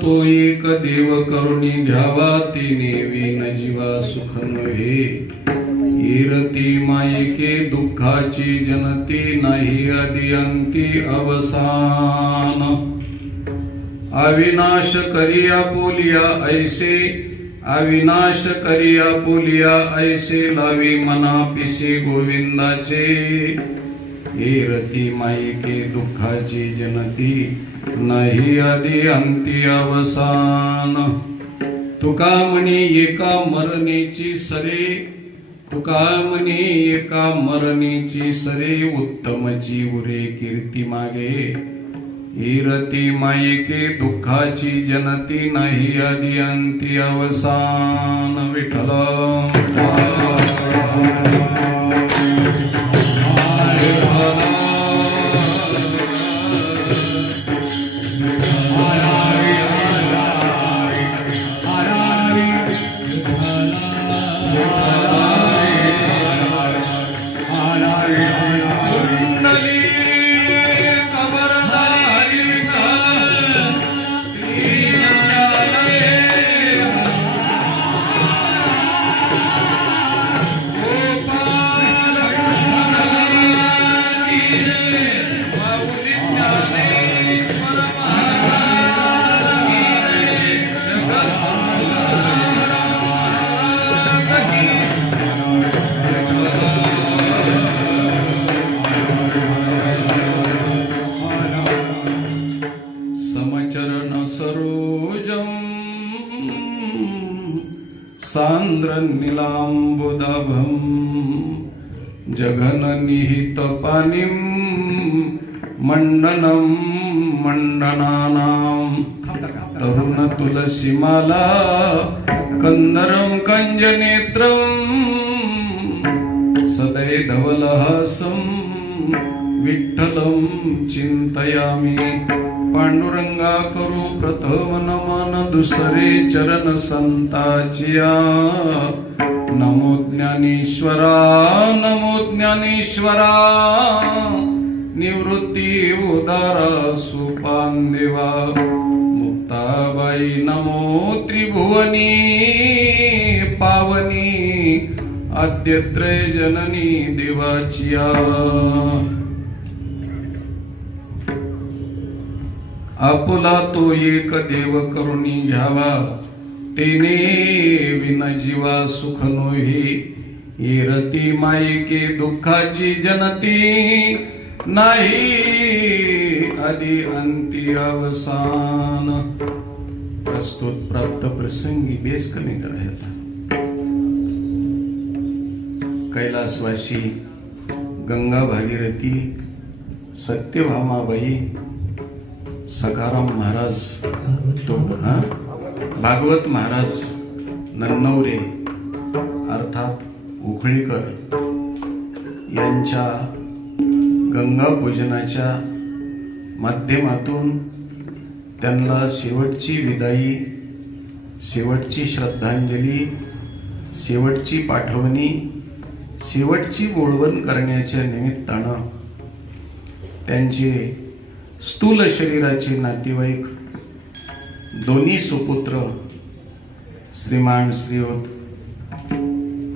तो एक देव करुणी घ्यावा तिने विन जीवा सुख नव्हे ईरती मायके दुःखाची जनती नाही आदि अंती अवसान अविनाश करिया बोलिया ऐसे अविनाश करिया बोलिया ऐसे लावी मना पिसे गोविंदाचे ईरती मायके दुःखाची जनती नाही आदि अंती अवसान तुका म्हणे एका मरणीची सरे तुका म्हणे एका मरणीची सरे उत्तमची उरे कीर्ती मागे ईरती मायके दुःखाची जनती नाही आदि अंती अवसान विठ्ठल सांद्र नीलांबुदाभं जघन निहित पानिं मंडनं मंडनानां तरुण तुलसीमाला कंदरं कंजनेत्रं सदै धवलहासं विठ्ठलं चिंतयामि पांडुरंगा करू प्रथम नमन दुसरे चरण संताचिया नमो ज्ञानेश्वरा निवृत्ती उदारा सुपान देवा मुक्ताबाई नमो त्रिभुवनी पावनी आद्यत्रय जननी देवाचिया आपुला तो एक देव करुणी घ्यावा तेने विन जीवा सुख नोही ईरती मायके दुःखाची जनती नाही आदि अंती अवसान प्रस्तुत प्राप्त प्रसंगी बेस कमी करायचा कैलासवासी गंगा भागीरथी सत्यभामाबाई सखाराम महाराज तो भागवत महाराज नन्नवरे अर्थात उखळीकर यांच्या गंगा पूजनाच्या माध्यमातून त्यांना शेवटची विदाई शेवटची श्रद्धांजली शेवटची पाठवणी शेवटची बोलवण करण्याच्या निमित्तानं त्यांचे स्थूल शरीराचे नातेवाईक दोन्ही सुपुत्र श्रीमान श्रीयुत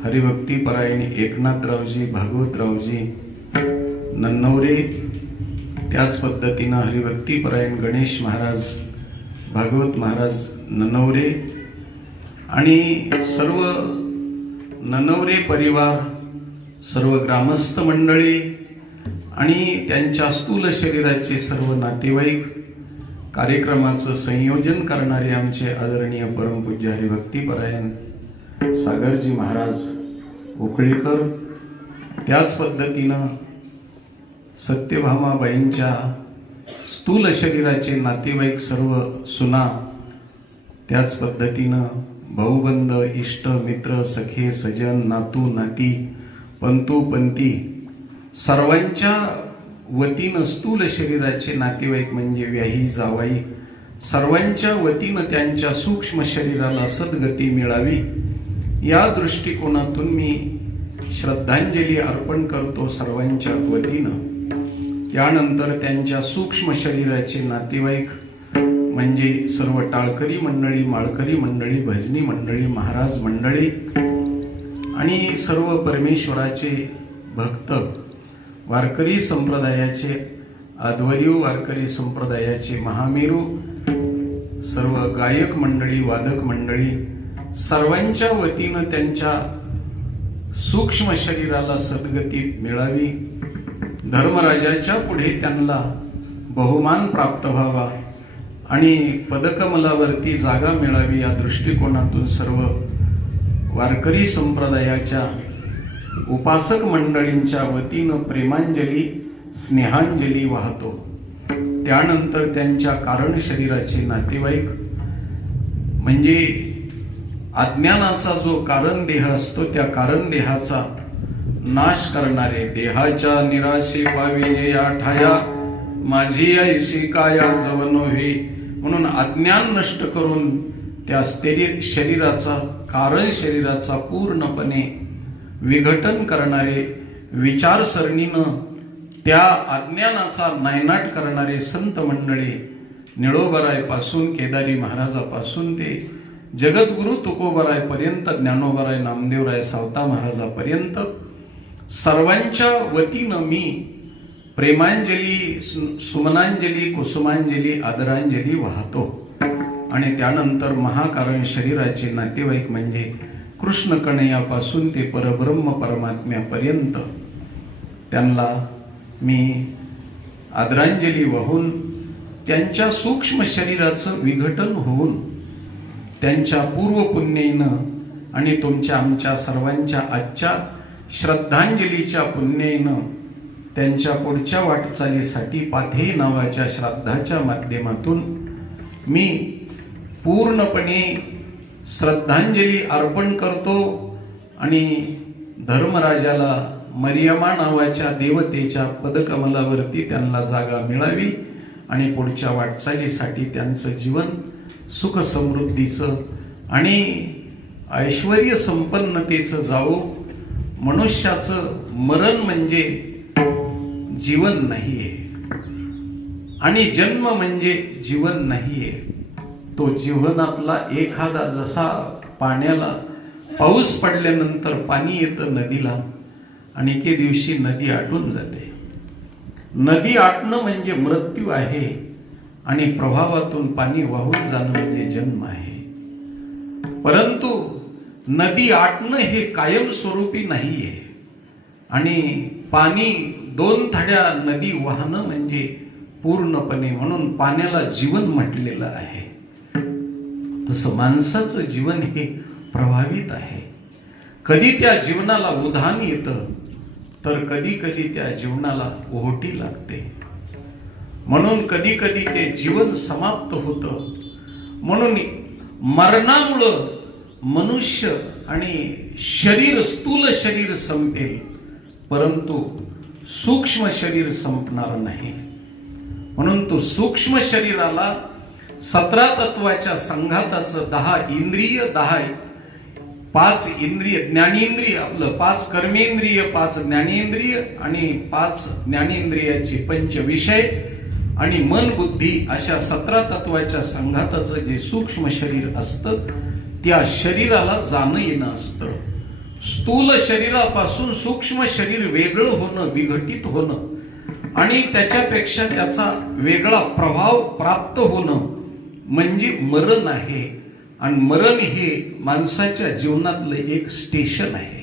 हरिभक्तीपरायण एकनाथरावजी भागवतरावजी नन्नवरे त्याच पद्धतीनं हरिभक्तीपरायण गणेश महाराज भागवत महाराज नन्नवरे आणि सर्व नन्नवरे परिवार सर्व ग्रामस्थ मंडळी आणि त्यांच्या स्थूल शरीराचे सर्व नातेवाईक कार्यक्रमाचं संयोजन करणारे आमचे आदरणीय परमपूज्य हरिभक्तीपरायण सागरजी महाराज उकळीकर त्याच पद्धतीनं सत्यभामाबाईंच्या स्थूल शरीराचे नातेवाईक सर्व सुना त्याच पद्धतीनं भाऊबंद इष्ट मित्र सखे सजन नातू नाती पंतू पंती सर्वांच्या वतीनं स्थूल शरीराचे नातेवाईक म्हणजे व्याही जावाई सर्वांच्या वतीनं त्यांच्या सूक्ष्म शरीराला सद्गती मिळावी या दृष्टिकोनातून मी श्रद्धांजली अर्पण करतो सर्वांच्या वतीनं. त्यानंतर त्यांच्या सूक्ष्म शरीराचे नातेवाईक म्हणजे सर्व टाळकरी मंडळी, माळकरी मंडळी, भजनी मंडळी, महाराज मंडळी आणि सर्व परमेश्वराचे भक्त, वारकरी संप्रदायाचे, अध्वर्यू वारकरी संप्रदायाचे महामेरू, सर्व गायक मंडळी, वादक मंडळी, सर्वांच्या वतीनं त्यांच्या सूक्ष्म शरीराला सद्गती मिळावी, धर्मराजाच्या पुढे त्यांना बहुमान प्राप्त व्हावा आणि पदकमलावरती जागा मिळावी, या दृष्टिकोनातून सर्व वारकरी संप्रदायाच्या उपासक मंडळींच्या वतीनं प्रेमांजली, स्नेहांजली वाहतो. त्यानंतर त्यांच्या कारण शरीराचे नातेवाईक म्हणजे अज्ञानाचा जो कारण देह असतो, त्या कारण देहाचा नाश करणारे, देहाच्या निराशे पावी जे आठाया, माझी ऐशी काया जवनो हे, म्हणून अज्ञान नष्ट करून त्या शरीराचा, कारण शरीराचा पूर्णपणे विघटन करणारे, विचारसरणीनं त्या अज्ञानाचा नायनाट करणारे संत मंडळी, निळोबरायपासून, केदारी महाराजापासून ते जगद्गुरु तुकोबराय पर्यंत, ज्ञानोबराय, नामदेवराय, सावता महाराजापर्यंत सर्वांच्या वतीनं मी प्रेमांजली, सुमनांजली, कुसुमांजली, आदरांजली वाहतो. आणि त्यानंतर महाकारण शरीराचे नातेवाईक म्हणजे कृष्ण कन्हैयापासून ते परब्रह्म परमात्म्यापर्यंत त्यांना मी आदरांजली वाहून, त्यांच्या सूक्ष्म शरीराचं विघटन होऊन त्यांच्या पूर्वपुण्येनं आणि तुमच्या आमच्या सर्वांच्या आजच्या श्रद्धांजलीच्या पुण्येनं त्यांच्या पुढच्या वाटचालीसाठी पाथेय नावाच्या श्राद्धाच्या माध्यमातून मी पूर्णपणे श्रद्धांजली अर्पण करतो आणि धर्मराजाला मरियमा नावाच्या देवतेच्या पदकमलावरती त्यांना जागा मिळावी आणि पुढच्या वाटचालीसाठी त्यांचं जीवन सुख समृद्धीचं आणि ऐश्वर्य संपन्नतेचं जावो. मनुष्याचं मरण म्हणजे जीवन नाहीये आणि जन्म म्हणजे जीवन नाहीये. तो जीवनातला एखादा, जसा पाण्याला पाऊस पडल्यानंतर पाणी येतं नदीला आणि एके दिवशी नदी आटून जाते. नदी आटणं म्हणजे मृत्यू आहे आणि प्रभावातून पाणी वाहून जाणं म्हणजे जन्म आहे. परंतु नदी आटणं हे कायमस्वरूपी नाहीये आणि पाणी दोन थड्या नदी वाहणं म्हणजे पूर्णपणे, म्हणून पाण्याला जीवन म्हटलेलं आहे. तसं माणसाचं जीवन हे प्रभावित आहे. कधी त्या जीवनाला उधाण येतं तर कधी कधी त्या जीवनाला ओहोटी लागते. म्हणून कधी कधी ते जीवन समाप्त होतं. म्हणून मरणामुळं मनुष्य आणि शरीर, स्थूल शरीर संपेल, परंतु सूक्ष्म शरीर संपणार नाही. म्हणून तो सूक्ष्म शरीराला 17 तत्वाच्या संघाताचं 10 इंद्रिय, 5 इंद्रिय, ज्ञानेंद्रिय, आपलं 5 कर्मेंद्रिय, 5 ज्ञानेंद्रिय आणि 5 ज्ञानेंद्रियाचे 5 विषय आणि मन, बुद्धी, अशा 17 तत्वाच्या संघाताचं जे सूक्ष्म शरीर असतं, त्या शरीराला जाणं येणं असतं. स्थूल शरीरापासून सूक्ष्म शरीर वेगळं होणं, विघटित होणं आणि त्याच्यापेक्षा त्याचा वेगळा प्रभाव प्राप्त होणं म्हणजे मरण आहे. आणि मरण हे माणसाच्या जीवनातलं एक स्टेशन आहे.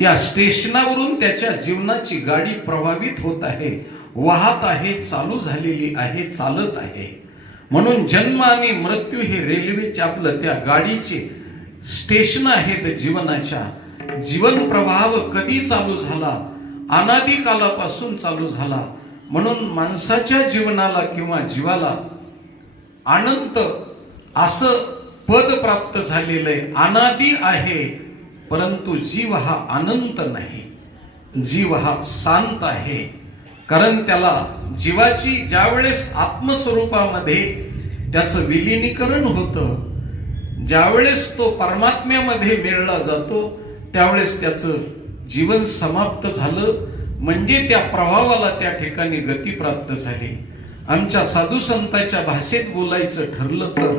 त्या स्टेशनावरून त्याच्या जीवनाची गाडी प्रभावित होत आहे, वाहत आहे, चालू झालेली आहे, चालत आहे. म्हणून जन्म आणि मृत्यू हे रेल्वेचे, आपलं त्या गाडीचे स्टेशन आहेत जीवनाच्या. जीवन प्रवाह कधी चालू झाला? अनादी कालापासून चालू झाला. म्हणून माणसाच्या जीवनाला किंवा जीवाला अनंत असं पद प्राप्त झालेलं आहे. अनादी आहे, परंतु जीव हा अनंत नाही. जीव हा शांत आहे. कारण त्याला जीवाची ज्यावेळेस आत्मस्वरूपामध्ये त्याचं विलीनीकरण होतं, ज्यावेळेस तो परमात्म्यामध्ये मिळला जातो, त्यावेळेस त्याचं जीवन समाप्त झालं. म्हणजे त्या प्रभावाला त्या ठिकाणी गती प्राप्त झाली. आमच्या साधू संतांच्या भाषेत बोलायचं ठरलं तर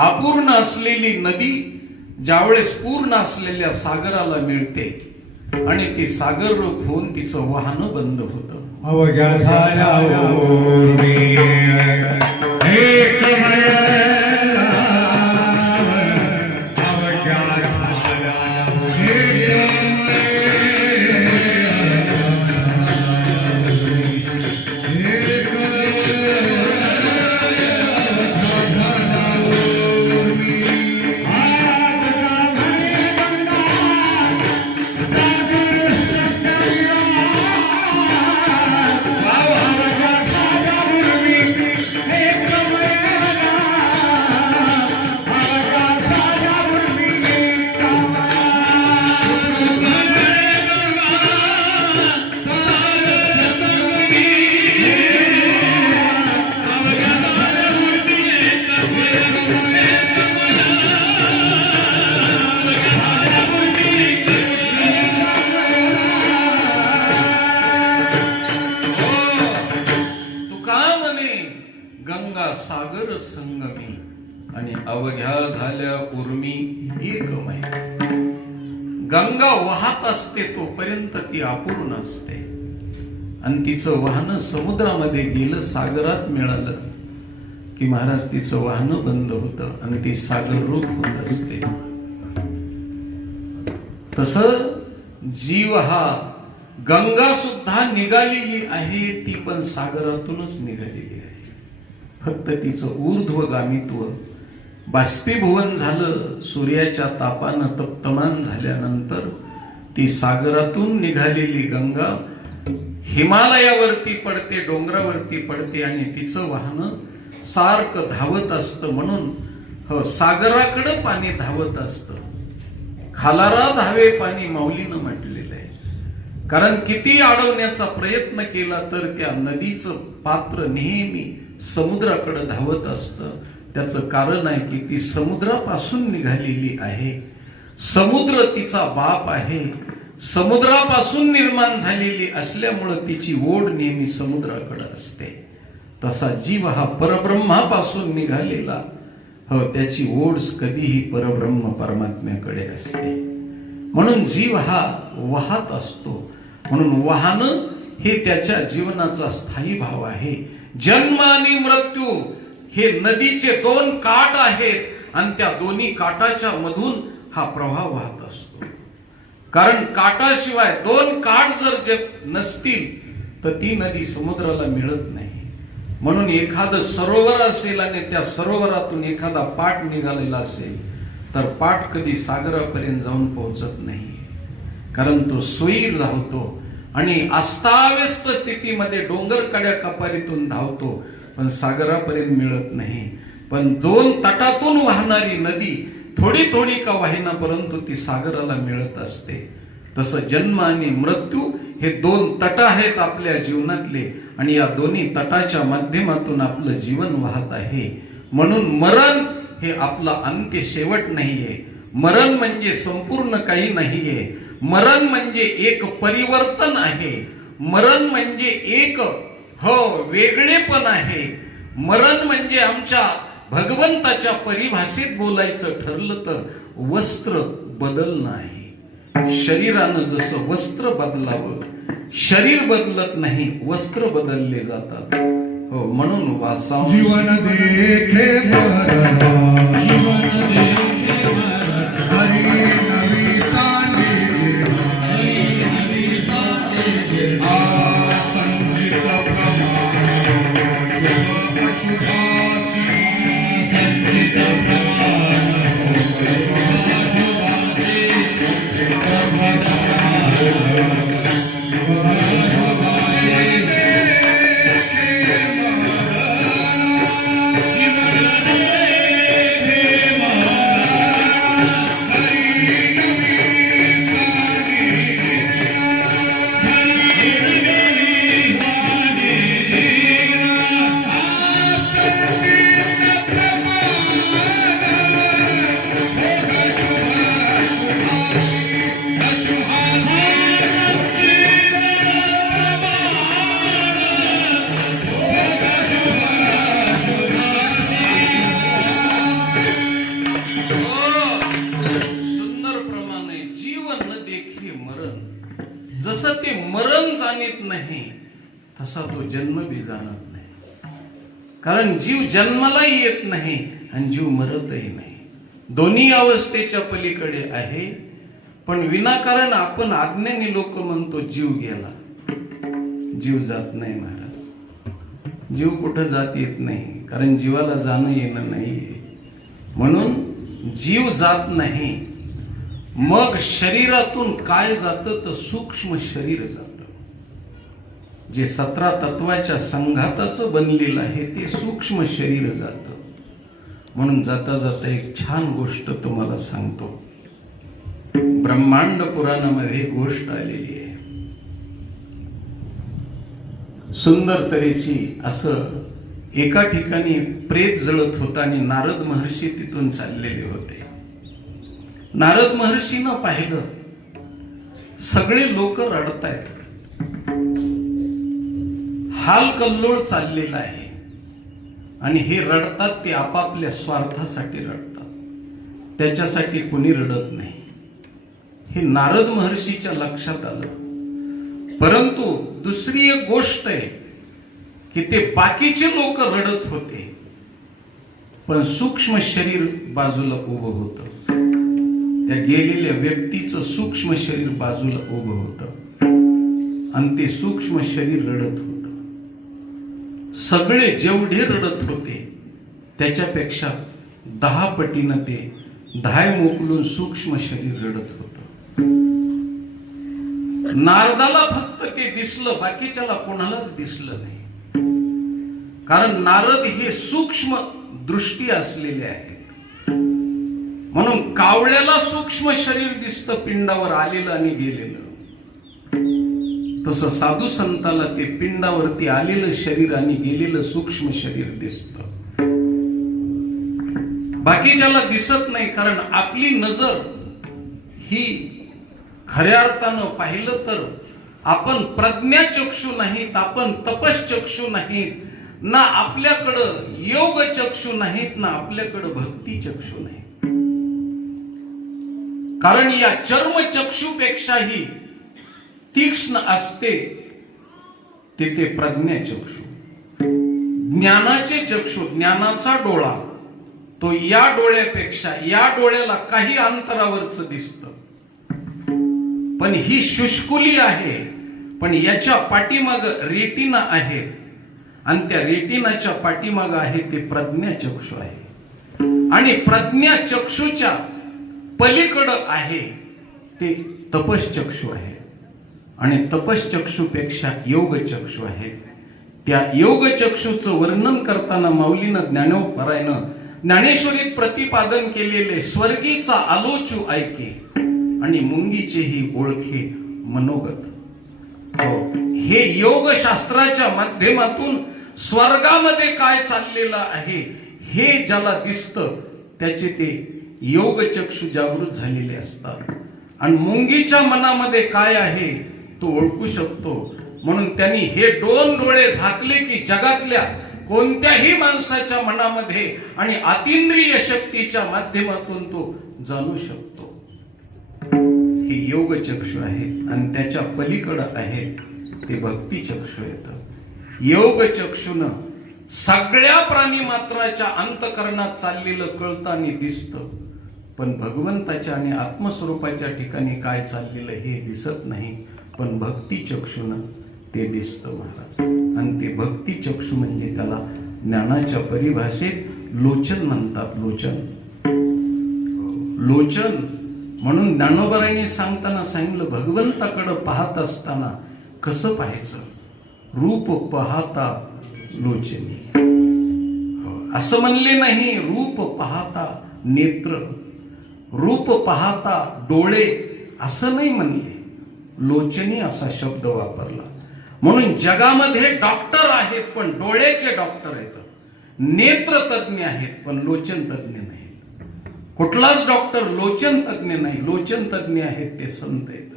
अपूर्ण असलेली नदी ज्यावेळेस पूर्ण असलेल्या सागराला मिळते आणि ती सागर रूप होऊन तिचं वाहन बंद होतं. अवघ्या झाल्यावर मी एकमय गंगा सागर संगमी आणि अवघ्या झाल्या उर्मी एकमय. गंगा वाहत असते तोपर्यंत ती अपूर्ण असते आणि तिचं वाहन समुद्रामध्ये गेलं, सागरात मिळालं की महाराज तिचं वाहन बंद होतं आणि ती सागर रूप होत असते. तस जीव हा गंगा सुद्धा निघालेली आहे, ती पण सागरातूनच निघालेली आहे. फक्त तिचं ऊर्ध्वगामित्व बाष्पीभवन झालं. सूर्याच्या तापानं तप्तमान झाल्यानंतर ती सागरातून निघालेली गंगा हिमालयावरती पडते, डोंगरावरती पडते आणि तिचं वाहन सारखं धावत असतं. म्हणून सागराकडे पाणी धावत असतं. खालारा धावे पाणी माऊलीनं म्हटलेलं आहे. कारण किती अडवण्याचा प्रयत्न केला तर त्या नदीचं पात्र नेहमी समुद्राकडे धावत असतं. त्याचं कारण आहे की ती समुद्रापासून निघालेली आहे. समुद्र तिचा बाप आहे. समुद्रापासून निर्माण झालेली असल्यामुळं तिची ओढ नेहमी समुद्राकडे असते. तसा जीव हा परब्रह्मापासून निघालेला, त्याची ओढ कधीही परब्रह्म परमात्म्याकडे असते. म्हणून जीव हा वाहत असतो. म्हणून वाहन हे त्याच्या जीवनाचा स्थायी भाव आहे. जन्म आणि मृत्यू हे नदीचे दोन काठ आहेत आणि त्या दोन्ही काठाच्या मधून हा प्रवाह वाहत असतो. कारण काठाशिवाय दोन काठ जर नसतील तर ती नदी समुद्राला मिळत नाही. म्हणून एखादं सरोवर असेल आणि त्या सरोवरातून एखादा पाठ निघालेला असेल तर पाठ कधी सागरापर्यंत जाऊन पोहोचत नाही. कारण तो सोयीर धावतो आणि अस्ताव्यस्त स्थितीमध्ये डोंगर कड्या कपारीतून धावतो, पण सागरापर्यंत मिळत नाही. पण दोन तटातून वाहणारी नदी थोडी थोडी का वाहिना परंतु ती सागराला मिळत असते. तसं जन्म आणि मृत्यू हे दोन तट आहेत आपल्या जीवनातले आणि या दोन्ही तटाच्या माध्यमातून आपलं जीवन वाहत आहे. म्हणून मरण हे आपला अंत्य शेवट नाहीये. मरण म्हणजे संपूर्ण काही नाहीये. मरण म्हणजे एक परिवर्तन आहे. मरण म्हणजे एक वेगळेपण आहे. मरण म्हणजे आमच्या भगवंताच्या परिभाषेत बोलायचं ठरलं तर वस्त्र बदलणं आहे. शरीरानं जसं वस्त्र बदलावं, शरीर बदलत नाही, वस्त्र बदलले जातात. म्हणून वासांश जीवन देखे जसं ते मरण जाणीत नाही तसा तो जन्म बी जाणत नाही. कारण जीव जन्मालाही येत नाही आणि जीव मरतही नाही. दोन्ही अवस्थेच्या पलीकडे आहे. पण विनाकारण आपण आज्ञेने लोक म्हणतो जीव गेला. जीव जात नाही महाराज. जीव कुठं जात येत नाही, कारण जीवाला जाणं येणं नाहीये. म्हणून जीव जात नाही. मग शरीरातून काय जातं तर सूक्ष्म शरीर जातं. जे 17 तत्वाच्या संघाताचं बनलेलं आहे ते सूक्ष्म शरीर जातं. म्हणून जाता जाता एक छान गोष्ट तुम्हाला सांगतो. ब्रह्मांड पुराणामध्ये गोष्ट आलेली आहे सुंदर तऱ्हेची. असं एका ठिकाणी प्रेत जळत होता आणि नारद महर्षी तिथून चाललेले होते. नारद महर्षीनं पाहिलं सगळे लोक रडतायत. हाल कल्लोळ चाललेला आहे आणि हे रडतात ते आपापल्या स्वार्थासाठी रडतात. त्याच्यासाठी कोणी रडत नाही. हे नारद महर्षीच्या लक्षात आलं. परंतु दुसरी एक गोष्ट आहे की ते बाकीचे लोक रडत होते पण सूक्ष्म शरीर बाजूला उभं होतं. त्या गेलेल्या व्यक्तीचं सूक्ष्म शरीर बाजूला उभं होतं आणि ते सूक्ष्म शरीर रडत होतं. सगळे जेवढे रडत होते त्याच्यापेक्षा 10 पटीनं ते धाय मोकलून सूक्ष्म शरीर रडत होतं. नारदाला फक्त ते दिसलं, बाकीच्याला कोणालाच दिसलं नाही. कारण नारद हे सूक्ष्म दृष्टी असलेले आहेत. म्हणून कावळ्याला सूक्ष्म शरीर दिसतं पिंडावर आलेलं आणि गेलेलं. तसं साधू संताला ते पिंडावरती आलेलं शरीर आणि गेलेलं सूक्ष्म शरीर दिसतं. बाकीच्याला दिसत नाही. कारण आपली नजर ही खऱ्या अर्थानं पाहिलं तर आपण प्रज्ञाचक्षू नाहीत, आपण तपश्चक्षू नाहीत, ना आपल्याकडं योग चक्षू नाहीत, ना आपल्याकडं भक्ती चक्षू नाहीत. कारण या चर्मचक्षूपेक्षाही तीक्ष्ण असते ते प्रज्ञाचक्षू. ज्ञानाचे चक्षु, ज्ञानाचा डोळा तो या डोळ्यापेक्षा, या डोळ्याला काही अंतरावरच दिसतं. पण ही शुष्कुली आहे. पण याच्या पाठीमाग रेटिना आहे आणि त्या रेटिनाच्या पाठीमाग आहे ते प्रज्ञाचक्षु आहे. आणि प्रज्ञाचक्षुच्या पलीकडं आहे ते तपश्चक्षु आहे. आणि तपश्चक्षुपेक्षा योगचक्षु आहे. त्या योगचक्षुचं वर्णन करताना माऊलीनं ज्ञानोबरायनं ज्ञानेश्वरीत प्रतिपादन केलेले स्वर्गीचा आलोचू ऐके आणि मुंगीचेही ओळखे मनोगत. हे योग शास्त्राच्या माध्यमातून स्वर्गामध्ये काय चाललेलं आहे हे ज्याला दिसतं त्याचे ते योगचक्षु जागृत झालेले असतात. आणि मुंगीच्या मनामध्ये काय आहे तो ओळखू शकतो. म्हणून त्यांनी हे 2 डोळे झाकले की जगातल्या कोणत्याही माणसाच्या मनामध्ये आणि अतींद्रिय शक्तीच्या माध्यमातून तो जाणू शकतो. हे योग चक्षु आहेत. आणि त्याच्या पलीकडं आहे ते भक्ती चक्षु येतं. योग चक्षुनं सगळ्या प्राणी मात्राच्या अंतकरणात चाललेलं कळतं आणि दिसतं. पण भगवंताच्या आणि आत्मस्वरूपाच्या ठिकाणी काय चाललेलं हे दिसत नाही. पण भक्ती चक्षुनं ते दिसतं महाराज. आणि ते भक्ती चक्षु म्हणजे त्याला ज्ञानाच्या परिभाषेत लोचन म्हणतात. लोचन म्हणून ज्ञानोबरायांनी सांगताना सांगितलं भगवंताकडे पाहत असताना कसं पाहायचं. रूप पाहता लोचनी, असं म्हणले नाही. रूप पाहता नेत्र, रूप पाहता डोळे असं नाही म्हणले. लोचनी असा शब्द वापरला. म्हणून जगामध्ये डॉक्टर आहेत पण डोळ्याचे डॉक्टर आहेत. नेत्र तज्ञ आहेत पण लोचन तज्ञ नाही. कुठलाच डॉक्टर लोचन तज्ञ नाही. लोचन तज्ञ आहेत ते संत आहेत.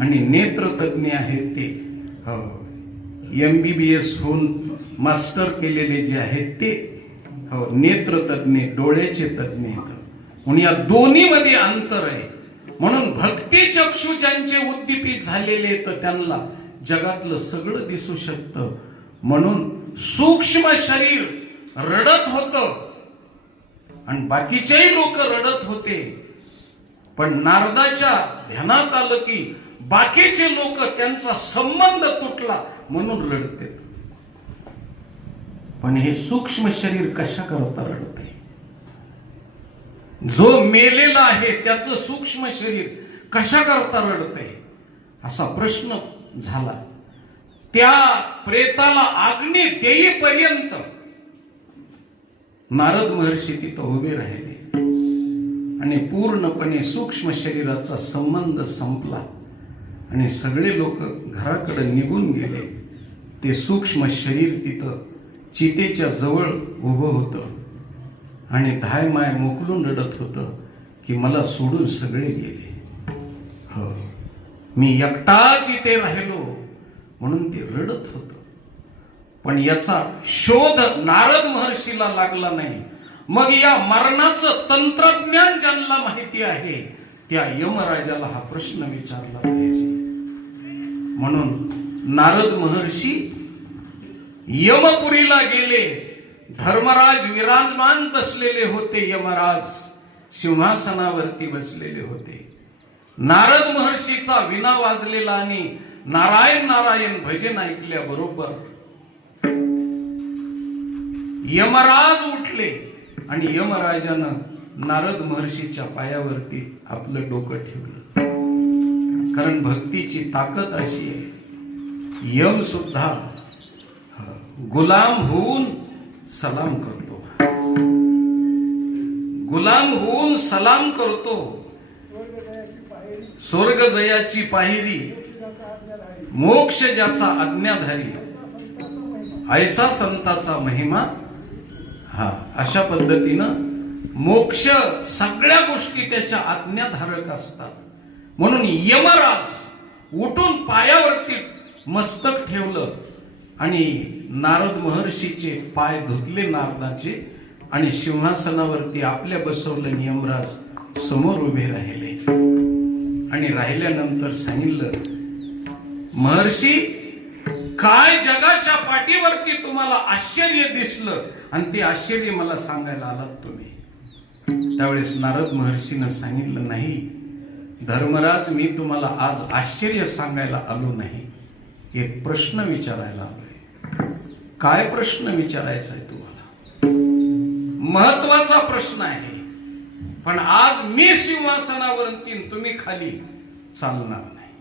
आणि नेत्र तज्ञ आहेत ते MBBS होऊन मास्टर केलेले जे आहेत ते नेत्र तज्ञ, डोळ्याचे तज्ञ आहेत. म्हणून या दोन्ही मध्ये अंतर आहे. म्हणून भक्ती चक्षु ज्यांचे उद्दीपित झालेले तर त्यांना जगातलं सगळं दिसू शकतं. म्हणून सूक्ष्म शरीर रडत होतं आणि बाकीचेही लोक रडत होते. पण नारदाच्या ध्यानात आलं की बाकीचे लोक त्यांचा संबंध तुटला म्हणून रडते. पण हे सूक्ष्म शरीर कशा करता रडते? जो मेलेला आहे त्याचं सूक्ष्म शरीर कशा करता रडते असा प्रश्न झाला. त्या प्रेताला अग्नी देईपर्यंत नारद महर्षी तिथं उभे राहिले आणि पूर्णपणे सूक्ष्म शरीराचा संबंध संपला आणि सगळे लोक घराकडे निघून गेले. ते सूक्ष्म शरीर तिथं चितेच्या जवळ उभं होतं आणि धायमाय मोकलून रडत होतं की मला सोडून सगळे गेले. हो, मी एकटाच इथे राहिलो म्हणून ते रडत होतं. पण याचा शोध नारद महर्षीला लागला नाही. मग या मरणाचं तंत्रज्ञान ज्यांना माहिती आहे त्या यमराजाला हा प्रश्न विचारला पाहिजे. म्हणून नारद महर्षी यमपुरीला गेले. धर्मराज विराजमान बसलेले होते. यमराज सिंहासनावरती बसलेले होते. नारद महर्षीचा विना वाजलेला आणि नारायण नारायण भजन ऐकल्याबरोबर यमराज उठले आणि यमराजानं नारद महर्षीच्या पायावरती आपलं डोकं ठेवलं. कारण भक्तीची ताकद अशी आहे, यम सुद्धा गुलाम होऊन सलाम करतो. गुलाम होऊन सलाम करतो. स्वर्ग जयाची पायरी, मोक्ष ज्याचा आज्ञाधारी, ऐसा संताचा महिमा. हा, अशा पद्धतीनं मोक्ष सगळ्या गोष्टी त्याच्या आज्ञाधारक असतात. म्हणून यमराज उठून पायावरती मस्तक ठेवलं आणि नारद महर्षीचे पाय धुतले नारदाचे आणि सिंहासनावरती आपल्या बसवलं. यमराज समोर उभे राहिले आणि राहिल्यानंतर सांगितलं, महर्षी काय जगाच्या पाठीवरती तुम्हाला आश्चर्य दिसलं आणि ते आश्चर्य मला सांगायला आलात तुम्ही. त्यावेळेस नारद महर्षीनं सांगितलं, नाही धर्मराज, मी तुम्हाला आज आश्चर्य सांगायला आलो नाही, एक प्रश्न विचारायला आलोय. काय प्रश्न विचारायचा आहे तुम्हाला? महत्वाचा प्रश्न आहे. पण आज मी सिंहासनावरती तुम्ही खाली चालणार नाही.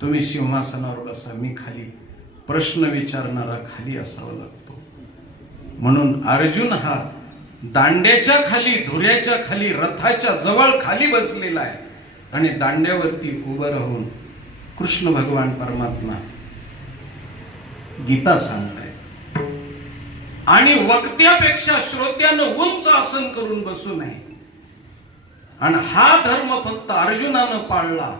तुम्ही सिंहासनावर बसा, मी खाली. प्रश्न विचारणारा खाली असावा लागतो. म्हणून अर्जुन हा दांड्याच्या खाली, धुऱ्याच्या खाली, रथाच्या जवळ खाली बसलेला आहे आणि दांड्यावरती उभं राहून कृष्ण भगवान परमात्मा गीता सांगताय. आणि वक्त्यापेक्षा श्रोत्यानं उंच आसन करून बसू नये. आणि हा धर्म फक्त अर्जुनानं पाळला,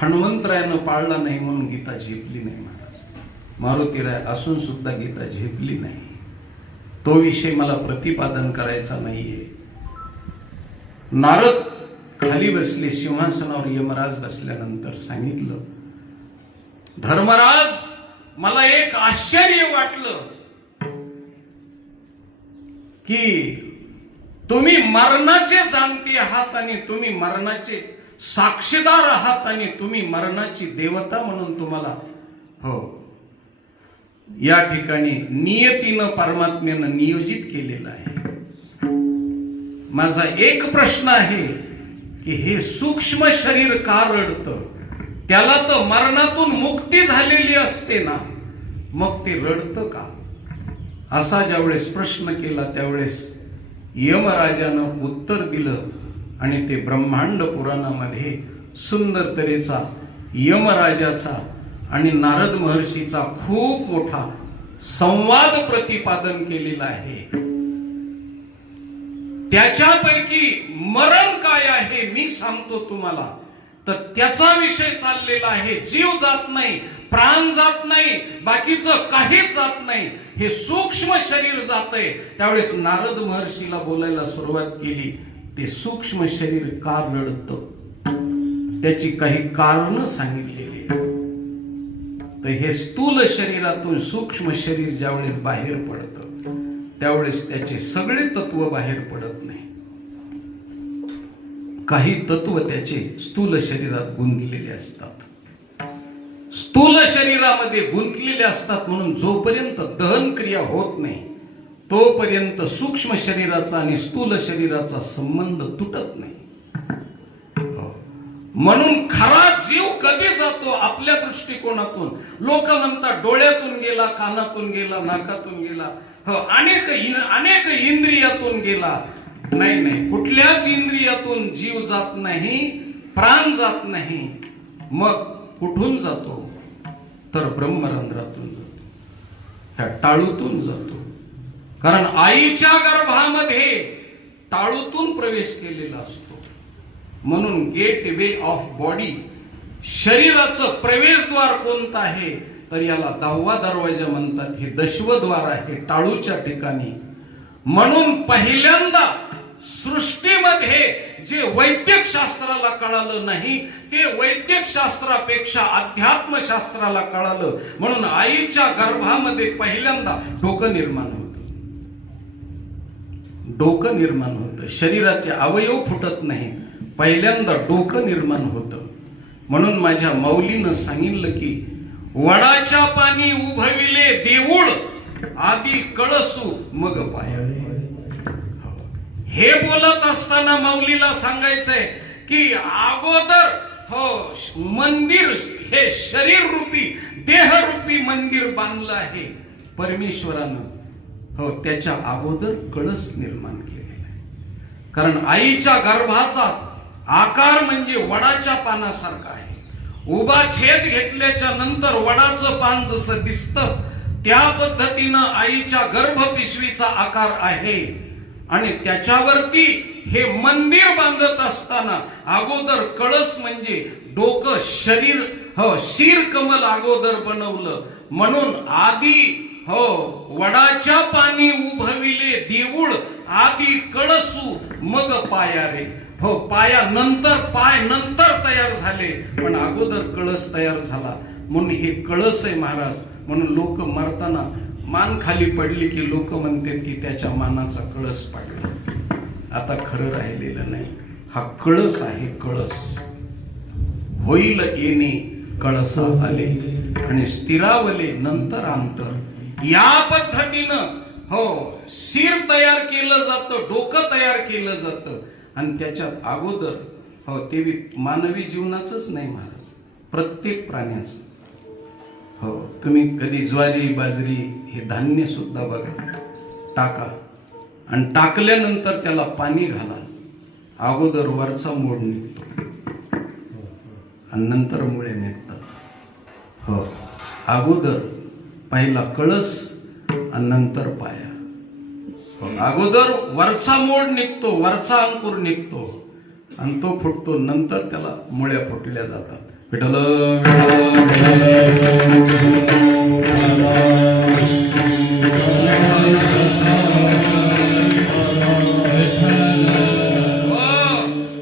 हनुमंतरायानं पाळला नाही म्हणून गीता झेपली नाही. महाराज मारुतीराय असून सुद्धा गीता झेपली नाही. तो विषय मला प्रतिपादन करायचा नाहीये. नारद खाली बसले, सिंहासनावर यमराज बसल्यानंतर सांगितलं, धर्मराज मला एक आश्चर्य वाटलं की तुम्ही मरणाचे जाणते आहात आणि तुम्ही मरणाचे साक्षीदार आहात आणि तुम्ही मरणाची देवता म्हणून तुम्हाला, हो, या ठिकाणी नियतीनं परमात्म्यानं नियोजित केलेलं आहे. माझा एक प्रश्न आहे की हे सूक्ष्म शरीर का रडतं? त्याला तर मरणातून मुक्ती झालेली असते ना, मग ते रडतं का? असा ज्यावेळेस प्रश्न केला त्यावेळेस यमराजानं उत्तर दिलं आणि ते ब्रह्मांड पुराणामध्ये सुंदर तऱ्हेचा यमराजाचा आणि नारद महर्षीचा खूप मोठा संवाद प्रतिपादन केलेला आहे. त्याच्यापैकी मरण काय आहे मी सांगतो तुम्हाला. तर त्याचा विषय चाललेला आहे. जीव जात नाही, प्राण जात नाही, बाकीचं काहीच जात नाही, हे सूक्ष्म शरीर जातंय. त्यावेळेस नारद महर्षीला बोलायला सुरुवात केली ते सूक्ष्म शरीर का रडतं, त्याची काही कारण सांगितलेली आहेत. तर हे स्थूल शरीरातून सूक्ष्म शरीर ज्यावेळेस बाहेर पडतं त्यावेळेस त्याचे सगळे तत्व बाहेर पडत नाही. काही तत्व त्याचे स्थूल शरीरात गुंतलेले असतात. स्थूल शरीरामध्ये गुंतलेले असतात म्हणून जोपर्यंत दहन क्रिया होत नाही तोपर्यंत सूक्ष्म शरीराचा आणि स्थूल शरीराचा संबंध तुटत नाही. म्हणून खरा जीव कधी जातो आपल्या दृष्टिकोनातून. लोक म्हणतात डोळ्यातून गेला, कानातून गेला, नाकातून गेला, अनेक इंद्रियातून गेला. नाही नाही, कुठल्याच इंद्रियातून जीव जात नाही, प्राण जात नाही. मग कुठून जातो तर ब्रह्मरंध्रातून जातो, ह्या टाळूतून जातो. कारण आईच्या गर्भामध्ये टाळूतून प्रवेश केलेला असतो. म्हणून गेट वे ऑफ बॉडी, शरीराचं प्रवेशद्वार कोणतं आहे तर याला 10वा दरवाजा म्हणतात. हे 10वं द्वार आहे टाळूच्या ठिकाणी. म्हणून पहिल्यांदा सृष्टीमध्ये जे वैद्यक शास्त्राला कळालं नाही ते वैद्यक शास्त्रापेक्षा अध्यात्मशास्त्राला कळालं. म्हणून आईच्या गर्भामध्ये पहिल्यांदा डोकं निर्माण होतं. डोकं निर्माण होतं. शरीराचे अवयव फुटत नाही, पहिल्यांदा डोकं निर्माण होतं. म्हणून माझ्या माऊलीनं सांगितलं की वडाच्या पाणी उभविले देऊळ, आधी कळसू मग पाया. हे बोलत असताना माऊलीला सांगायचंय की अगोदर मंदिर, हे शरीर रूपी देहरूपी मंदिर बांधलं आहे परमेश्वरानं. त्याच्या अगोदर कळस निर्माण केलेला आहे. कारण आईच्या गर्भाचा आकार म्हणजे वडाच्या पानासारखा आहे. उभा छेद घेतल्याच्या नंतर वडाचं पान जसं दिसतं त्या पद्धतीनं आईच्या गर्भ पिशवीचा आकार आहे. आणि त्याच्यावरती हे मंदिर बांधत असताना अगोदर कळस म्हणजे डोकं, शरीर, शीर कमल अगोदर बनवलं. म्हणून आधी वडाच्या पाणी उभविले देऊळ, आधी कळसू मग पाया रे. पाया नंतर, पाय नंतर तयार झाले पण अगोदर कळस तयार झाला. म्हणून हे कळस आहे महाराज. म्हणून लोक मरताना मान खाली पडली की लोक म्हणतात की त्याच्या मानाचा कळस पडला. आता खरं राहिलेलं नाही, हा कळस आहे. कळस होईल येणे कळसा आले आणि स्थिरावले नंतर अंतर. या पद्धतीनं शिर तयार केलं जातं, डोकं तयार केलं जातं. आणि त्याच्यात अगोदर ते मानवी जीवनाचंच नाही महाराज, प्रत्येक प्राण्याचं. तुम्ही कधी ज्वारी, बाजरी हे धान्य सुद्धा बघा, टाका आणि टाकल्यानंतर त्याला पाणी घाला. अगोदर वरचा मोड निघतो आणि नंतर मुळे निघतात. अगोदर पहिला कळस आणि नंतर पाया. अगोदर वरचा मोड निघतो, वरचा अंकुर निघतो आणि तो फुटतो. नंतर त्याला मुळ्या फुटल्या जातात. विठ्ठल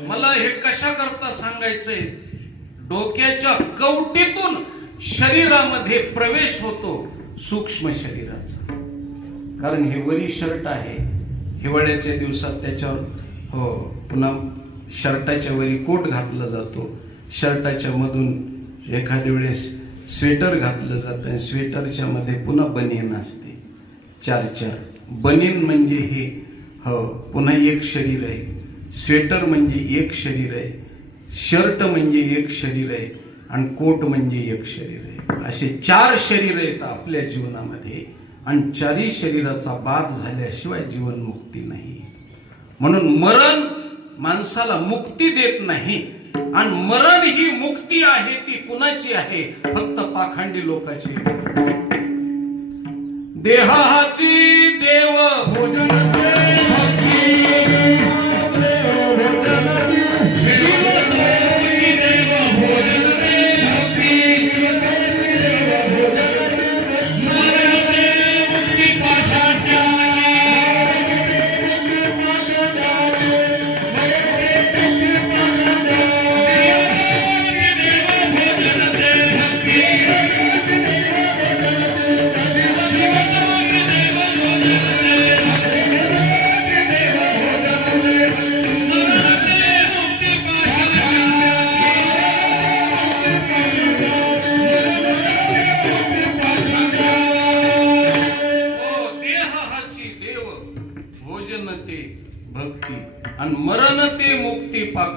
मला हे कशा करता सांगायचंय. डोक्याच्या कवटीतून शरीरामध्ये प्रवेश होतो सूक्ष्म शरीराचा. कारण हे वरी शर्ट आहे, हिवाळ्याच्या दिवसात त्याच्यावर पुन्हा शर्टाच्या वरी कोट घातला जातो. शर्टाच्या मधून एखाद्या वेळेस स्वेटर घातलं जातं आणि स्वेटरच्या मध्ये पुन्हा बनियन असते. 4 बनियन म्हणजे हे पुन्हा एक शरीर आहे. स्वेटर म्हणजे एक शरीर आहे, शर्ट म्हणजे एक शरीर आहे आणि कोट म्हणजे एक शरीर आहे. असे 4 शरीर आहेत आपल्या जीवनामध्ये आणि 4ही शरीराचा बाध झाल्याशिवाय जीवनमुक्ती नाही. म्हणून मरण माणसाला मुक्ती देत नाही. आणि मरण ही मुक्ती आहे ती कुणाची आहे? फक्त पाखंडी लोकांची. देहाची देव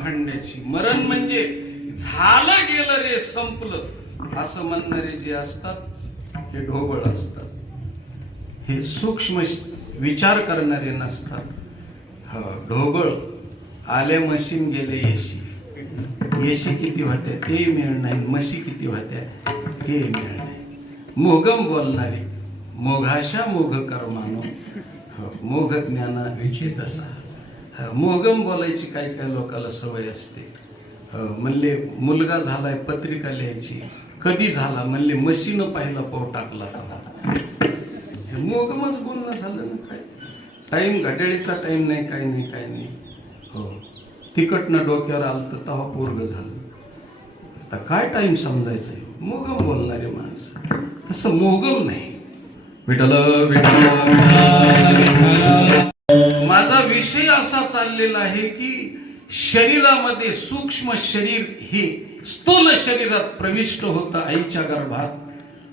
पाखंड्याची. मरण म्हणजे झालं गेलं रे, संपलं असं म्हणणारे जे असतात हे ढोबळ असतात. हे सूक्ष्म विचार करणारे नसतात. ढोबळ आले मशीन गेले एसी. एसी किती होत्या ते मिळ नाही, मशी किती होत्या हे मिळ नाही. मोगम बोलणारे मोघाशा मोघ कर्मानो मोघ ज्ञाना विचित असा. मोगम बोलायची काही काही लोकांना सवय असते. म्हणले मुलगा झालाय पत्रिका लिहायची. कधी झाला? म्हणले मशीन पाहिला पाव टाकला. मोगमच बोलणं झालं ना. काय टाइम घड्याळीचा टाइम नाही, काही नाही, काही नाही. हो, तिकटनं डोक्यावर आलं तर तेव्हा पोरग झालं. आता काय टाइम समजायचंय? मोगम बोलणारे माणसं. तसं मोगम नाही. विठ्ठल विठ्ठल. माझा विषय असा चाललेला आहे की शरीरामध्ये सूक्ष्म शरीर हे स्थूल शरीरात प्रविष्ट होतं आईच्या गर्भात,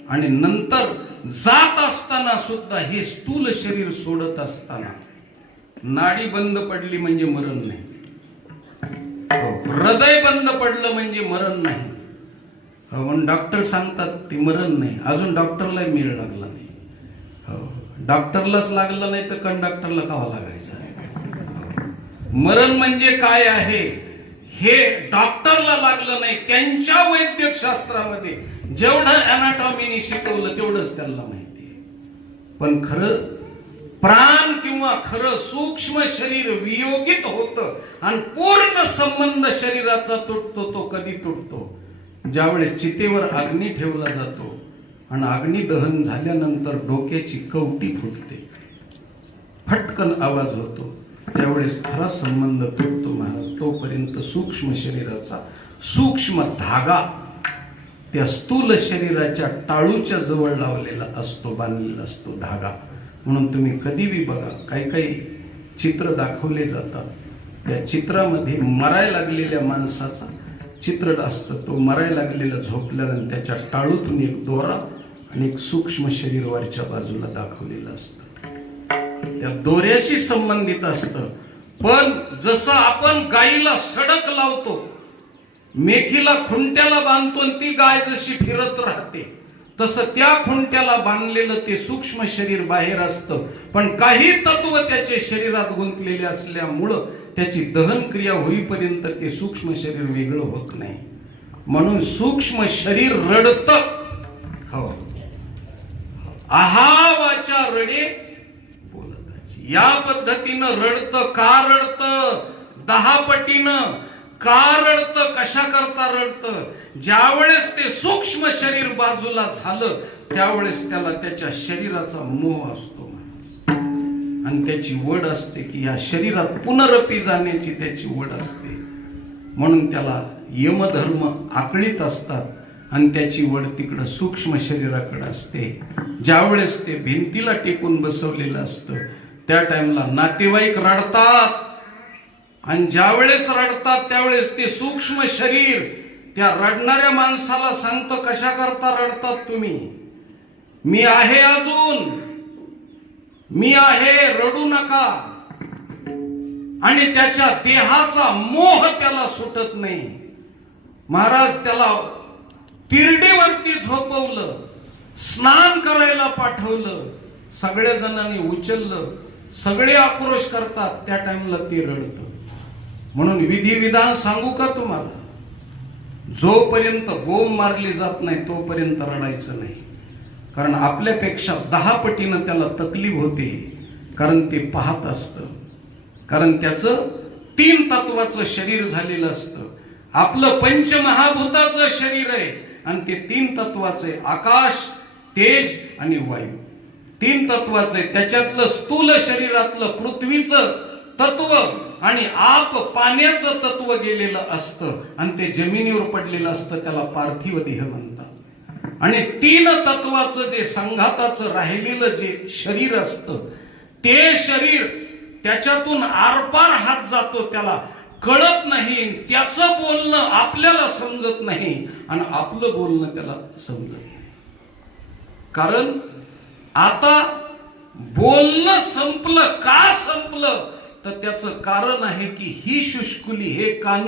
आणि नंतर जात असताना सुद्धा हे स्थूल शरीर सोडत असताना नाडी बंद पडली म्हणजे मरण नाही. हृदय बंद पडलं म्हणजे मरण नाही. म्हणून डॉक्टर सांगतात ते मरण नाही. अजून डॉक्टरला मेळ लागला नाही. डॉक्टरलाच लागलं नाही तर कंडक्टरला कावा लागायचं? मरण म्हणजे काय आहे हे डॉक्टरला लागलं नाही. त्यांच्या वैद्यकशास्त्रामध्ये जेवढं अॅनाटॉमीने शिकवलं तेवढंच त्यांना माहिती आहे. पण खरं प्राण किंवा खरं सूक्ष्म शरीर वियोगित होतं आणि पूर्ण संबंध शरीराचा तुटतो. तो कधी तुटतो? ज्यावेळेस चितेवर अग्नी ठेवला जातो आणि अग्नी दहन झाल्यानंतर डोक्याची कवटी फुटते, फटकन आवाज होतो, त्यावेळेस खरा संबंध तुटतो महाराज. तोपर्यंत सूक्ष्म शरीराचा सूक्ष्म धागा त्या स्थूल शरीराच्या टाळूच्या जवळ लावलेला असतो, बांधलेला असतो धागा. म्हणून तुम्ही कधी बी बघा, काही काही चित्र दाखवले जातात. त्या चित्रामध्ये मरायला लागलेल्या माणसाचा चित्र असतं. तो मरायला लागलेला झोपल्यानंतर त्याच्या टाळूतून एक दोरा आणि एक सूक्ष्म शरीर वरच्या बाजूला दाखवलेलं असतं. त्या दोऱ्याशी संबंधित असतं. पण जसं आपण गाईला सडक लावतो, मेखीला खुंट्याला बांधतो आणि ती गाय जशी फिरत राहते, तसं त्या खुंट्याला बांधलेलं ते सूक्ष्म शरीर बाहेर असतं. पण काही तत्व त्याच्या शरीरात गुंतलेले असल्यामुळं त्याची दहन क्रिया होईपर्यंत ते सूक्ष्म शरीर वेगळं होत नाही. म्हणून सूक्ष्म शरीर रडतं. हो, आहावाच्या रडे बोलताची. या पद्धतीनं रडतं. का रडतं? 10 पटीनं. का रडतं? कशा करता रडतं? ज्यावेळेस ते सूक्ष्म शरीर बाजूला झालं त्यावेळेस त्याला त्याच्या शरीराचा मोह असतो आणि त्याची वड असते की या शरीरात पुनरपी जाण्याची त्याची वड असते. म्हणून त्याला यमधर्म आकळीत असतात आणि त्याची वड तिकडं सूक्ष्म शरीराकडे असते. ज्यावेळेस ते भिंतीला टेकून बसवलेलं असतं त्या टाइमला नातेवाईक रडतात, आणि ज्यावेळेस रडतात त्यावेळेस ते सूक्ष्म शरीर त्या रडणाऱ्या माणसाला सांगतं, कशा करता रडतात तुम्ही? मी आहे, अजून मी आहे, रडू नका. आणि त्याच्या देहाचा मोह त्याला सुटत नाही. महाराज त्याला तिरडीवरती झोपवलं, स्नान करायला पाठवलं, सगळ्या जणांनी उचललं, सगळे आक्रोश करतात, त्या टाइमला ते रडतं. म्हणून विधी विधान सांगू का तुम्हाला? जोपर्यंत बोंब मारली जात नाही तोपर्यंत रडायचं नाही. कारण आपल्यापेक्षा 10 पटीनं त्याला तकलीफ होते. कारण ते पाहत असतं. कारण त्याचं 3 तत्वाचं शरीर झालेलं असतं. आपलं पंचमहाभूताचं शरीर आहे आणि ते 3 तत्वाचे आकाश, तेज आणि वायू 3 तत्वाचे. त्याच्यातलं स्थूल शरीरातलं पृथ्वीचं तत्व आणि आप पाण्याचं तत्व गेलेलं असतं आणि ते जमिनीवर पडलेलं असतं. त्याला पार्थिव देह म्हणतात. आणि 3 तत्वाचं जे संघाताचं राहिलेलं जे शरीर असतं ते शरीर त्याच्यातून आरपार हात जातो, त्याला कळत नाही. त्याचं बोलणं आपल्याला समजत नाही आणि आपलं बोलणं त्याला समजत नाही. कारण आता बोलणं संपलं. का संपलं? तर त्याचं कारण आहे की ही शुष्कुली, हे कान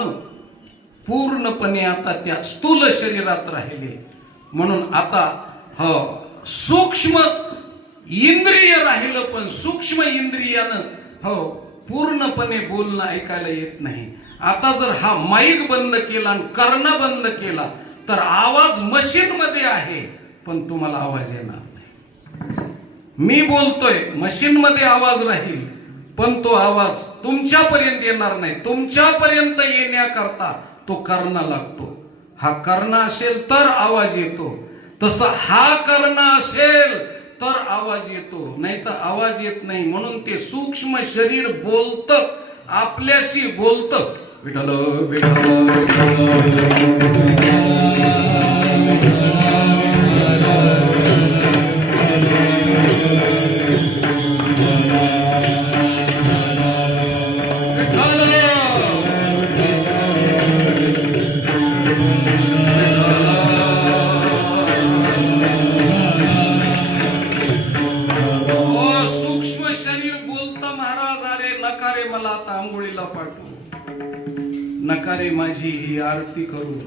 पूर्णपणे आता त्या स्थूल शरीरात राहिले. म्हणून आता सूक्ष्म इंद्रिय राहिलं, पण सूक्ष्म इंद्रियानं पूर्णपणे बोलणं ऐकायला येत नाही. आता जर हा माईक बंद केला आणि कर्ण बंद केला तर आवाज मशीन मध्ये आहे, पण तुम्हाला आवाज येणार नाही. मी बोलतोय, मशीन मध्ये आवाज राहील, पण तो आवाज तुमच्यापर्यंत येणार नाही. तुमच्यापर्यंत येण्याकरता तो कर्ण लागतो. हा कर्ण असेल तर आवाज येतो, तसा हा कर्ण असेल तर आवाज येतो, नाही तर आवाज येत नाही. म्हणून ते सूक्ष्म शरीर बोलतं, आपल्याशी बोलतं. विठ्ठल नकारे माझी ही आरती करू,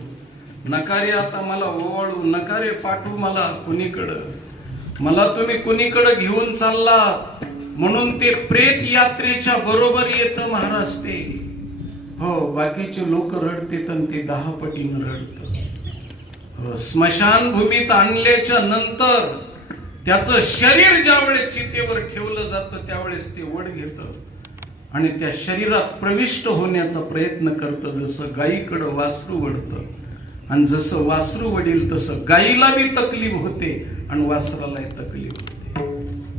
नकारे आता मला ओवाळू, नकारे पाठवू मला कुणीकडं. मला तुम्ही कुणीकडं घेऊन चालला म्हणून ते प्रेत यात्रेच्या बरोबर येतं महाराज. ते बाकीचे लोक रडते तर ते 10 पटीनं रडत. स्मशान भूमीत आणल्याच्या नंतर त्याचं शरीर ज्यावेळेस चितेवर ठेवलं जातं त्यावेळेस ते वड घेतं आणि त्या शरीरात प्रविष्ट होण्याचा प्रयत्न करतं. जसं गायीकडं वासरू वडतं, आणि जसं वासरू वडील तसं गायीला बी तकलीफ होते आणि वासरालाही तकलीफ होते.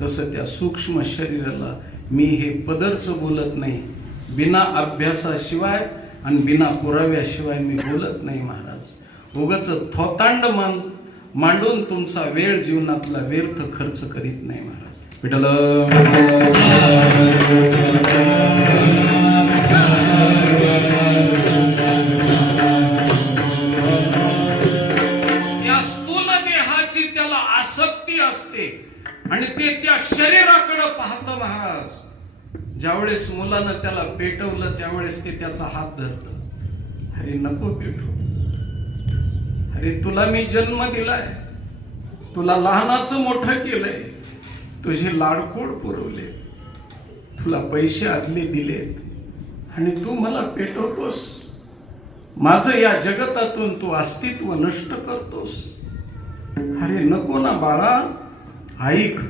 तसं त्या सूक्ष्म शरीराला मी हे पदरच बोलत नाही, बिना अभ्यासाशिवाय आणि बिना पुराव्याशिवाय मी बोलत नाही महाराज. उगाच थोतांड मांडून तुमचा वेळ जीवनातला व्यर्थ खर्च करीत नाही महाराज. विठ्ठल या स्थूल देहाची त्याला आसक्ती असते आणि ते त्या शरीराकडे पाहतं महाराज. ज्यावेळेस मुलानं त्याला पेटवलं त्यावेळेस ते त्याचा हात धरतं. अरे नको पेटू, अरे तुला मी जन्म दिलाय, तुला लहानाचं मोठं केलंय, तुझे लाडकोड पुरवले, तुला पैसे आदले दिलेत आणि तू मला पेटवतोस. माझं या जगतातून तू अस्तित्व नष्ट करतोस. अरे नको ना बाळा, ऐक.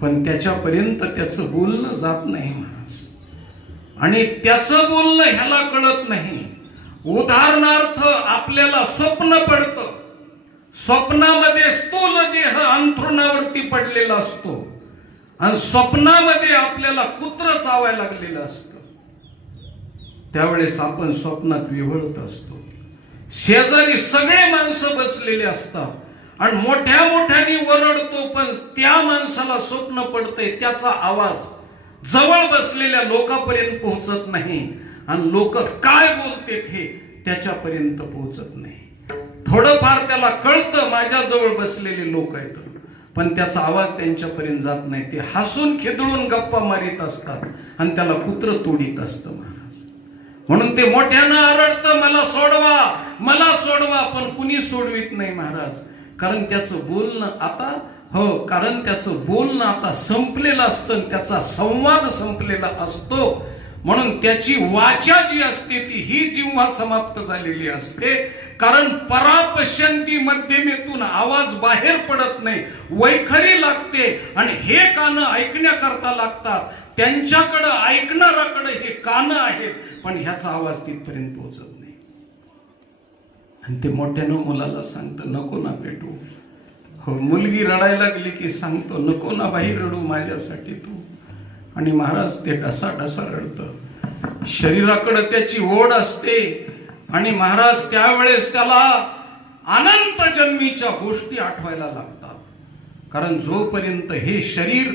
पण त्याच्यापर्यंत त्याचं बोलणं जात नाही महाराज, आणि त्याचं बोलणं ह्याला कळत नाही. उदाहरणार्थ आपल्याला स्वप्न पडतं, स्वप्नामध्ये स्थूल देह अंथरुणावरती पडलेला असतो आणि स्वप्नामध्ये आपल्याला कुत्र चावायला लागलेलं असतं. त्यावेळेस आपण स्वप्नात विव्हळत असतो. शेजारी सगळे माणसं बसलेले असतात आणि मोठ्या मोठ्याने ओरडतो, पण त्या माणसाला स्वप्न पडतंय, त्याचा आवाज जवळ बसलेल्या लोकांपर्यंत पोहोचत नाही आणि लोक काय बोलतेत हे त्याच्यापर्यंत पोहोचत नाही. थोडंफार त्याला कळतं माझ्या जवळ बसलेले लोक आहेत, पण त्याचा आवाज त्यांच्यापर्यंत जात नाही. ते हसून खिदळून गप्पा मारित असतात आणि त्याला कुत्र तोडीत असतं महाराज. म्हणून ते मोठ्यानं आरडतं, मला सोडवा, मला सोडवा, पण कुणी सोडवित नाही महाराज. कारण त्याचं बोलणं आता संपलेलं असतं, त्याचा संवाद संपलेला असतो. म्हणून त्याची वाचा जी असते ती ही जिव्हा समाप्त झालेली असते. कारण परापश्यंती मध्यमेतून आवाज बाहेर पडत नाही, वैखरी लागते आणि हे कान ऐकण्याकरता लागतात. त्यांच्याकडे ऐकणाऱ्याकडे हे कान आहेत, पण ह्याचा आवाज तिथपर्यंत पोहोचत नाही. आणि ते मोठ्यानं मुलाला सांगतं, नको ना पेटू. मुलगी रडायला लागली की सांगतो, नको ना बाई रडू माझ्यासाठी तू. आणि महाराज ते ढसा रडतं. शरीराकडे त्याची ओढ असते आणि महाराज त्यावेळेस त्याला अनंत जन्मीच्या गोष्टी आठवायला लागतात. कारण जोपर्यंत हे शरीर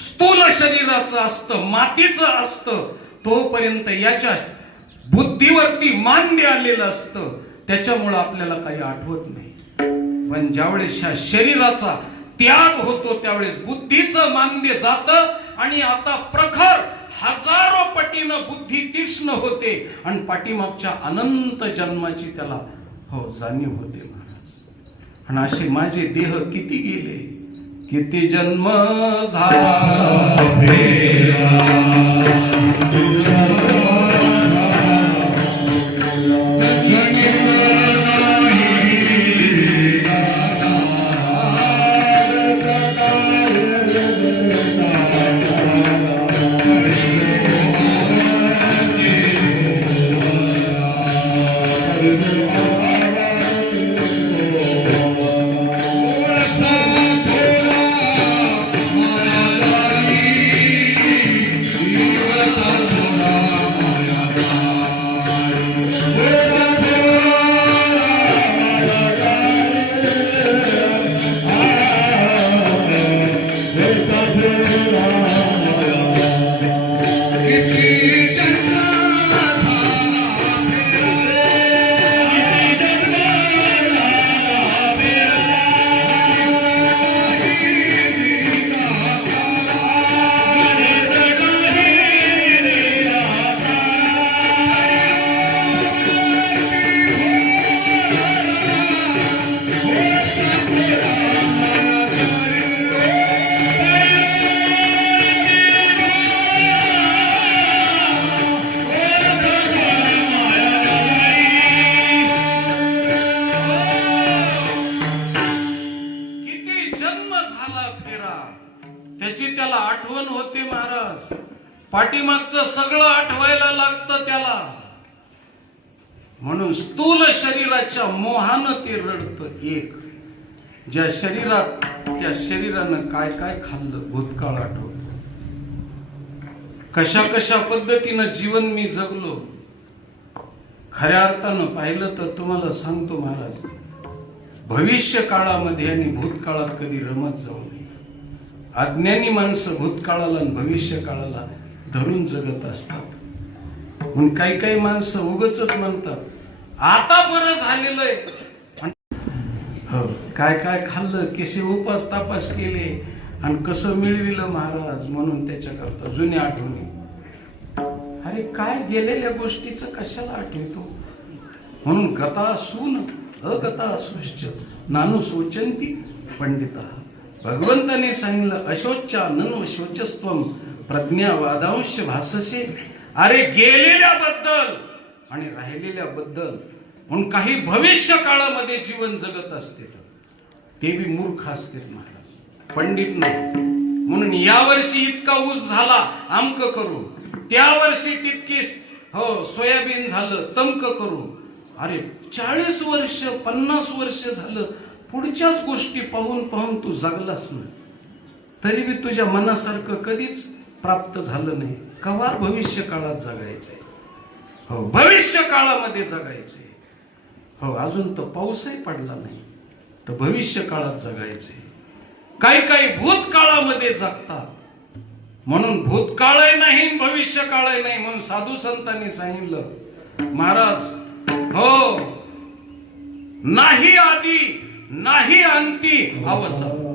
स्थूल शरीराचं असतं, मातीचं असतं, तोपर्यंत याच्या बुद्धीवरती मान्य आलेलं असतं. त्याच्यामुळे आपल्याला काही आठवत नाही. पण ज्यावेळेस ह्या शरीराचा त्याग होतो त्यावेळेस बुद्धीचं मान्य जातं आणि आता प्रखर हजारो पटीनं बुद्धी तीक्ष्ण होते आणि पाठीमागच्या अनंत जन्माची त्याला जाणीव होते महाराज. आणि असे माझे देह किती गेले, किती जन्म झाला आठवण होते महाराज. पाठीमागचं सगळं आठवायला लागतं त्याला. म्हणून स्थूल शरीराच्या मोहानं ते रडतं. एक ज्या शरीरात त्या शरीरानं काय काय खाल्लं भूतकाळ आठवतो. कशा कशा पद्धतीनं जीवन मी जगलो. खऱ्या अर्थानं पाहिलं तर तुम्हाला सांगतो महाराज, भविष्य काळामध्ये आणि भूतकाळात कधी रमत जाऊ नये. अज्ञानी माणसं भूतकाळाला आणि भविष्य काळाला धरून जगत असतात. म्हणून काही काही माणसं उगच म्हणतात आता बरं झालेलं आहे. काय काय खाल्लं, कसे उपास तापास केले आणि कसं मिळविलं महाराज. म्हणून त्याच्याकरता जुन्या आठवणी. अरे काय गेलेल्या गोष्टीचं कशाला आठवतो. म्हणून गता सून अगता सुश्च नानु शोचंती पंडिता. भगवंताने सांगितलं अशोच्या ननु शोचस्त्वम प्रज्ञावादांश भाससे. अरे गेलेल्याबद्दल आणि राहिलेल्याबद्दल. म्हणून काही भविष्य काळामध्ये जीवन जगत असते ते बी मूर्ख असते महाराज, पंडित नाही. म्हणून या वर्षी इतका ऊस झाला आमक करू, त्या वर्षी तितकी सोयाबीन झालं तमक करू. अरे 40 वर्ष 50 वर्ष झालं पुढच्याच गोष्टी पाहून पाहून तू जगलास ना, तरी बी तुझ्या मनासारखं कधीच प्राप्त झालं नाही. कवार भविष्य काळात जगायचंय. भविष्य काळामध्ये जगायचंय. अजून तर पाऊसही पडला नाही तर भविष्य काळात जगायचंय. काही काही भूतकाळामध्ये जगतात. म्हणून भूतकाळही नाही भविष्य काळही नाही. म्हणून साधू संतांनी सांगितलं महाराज, नाही आदी नाही अंती अवसान.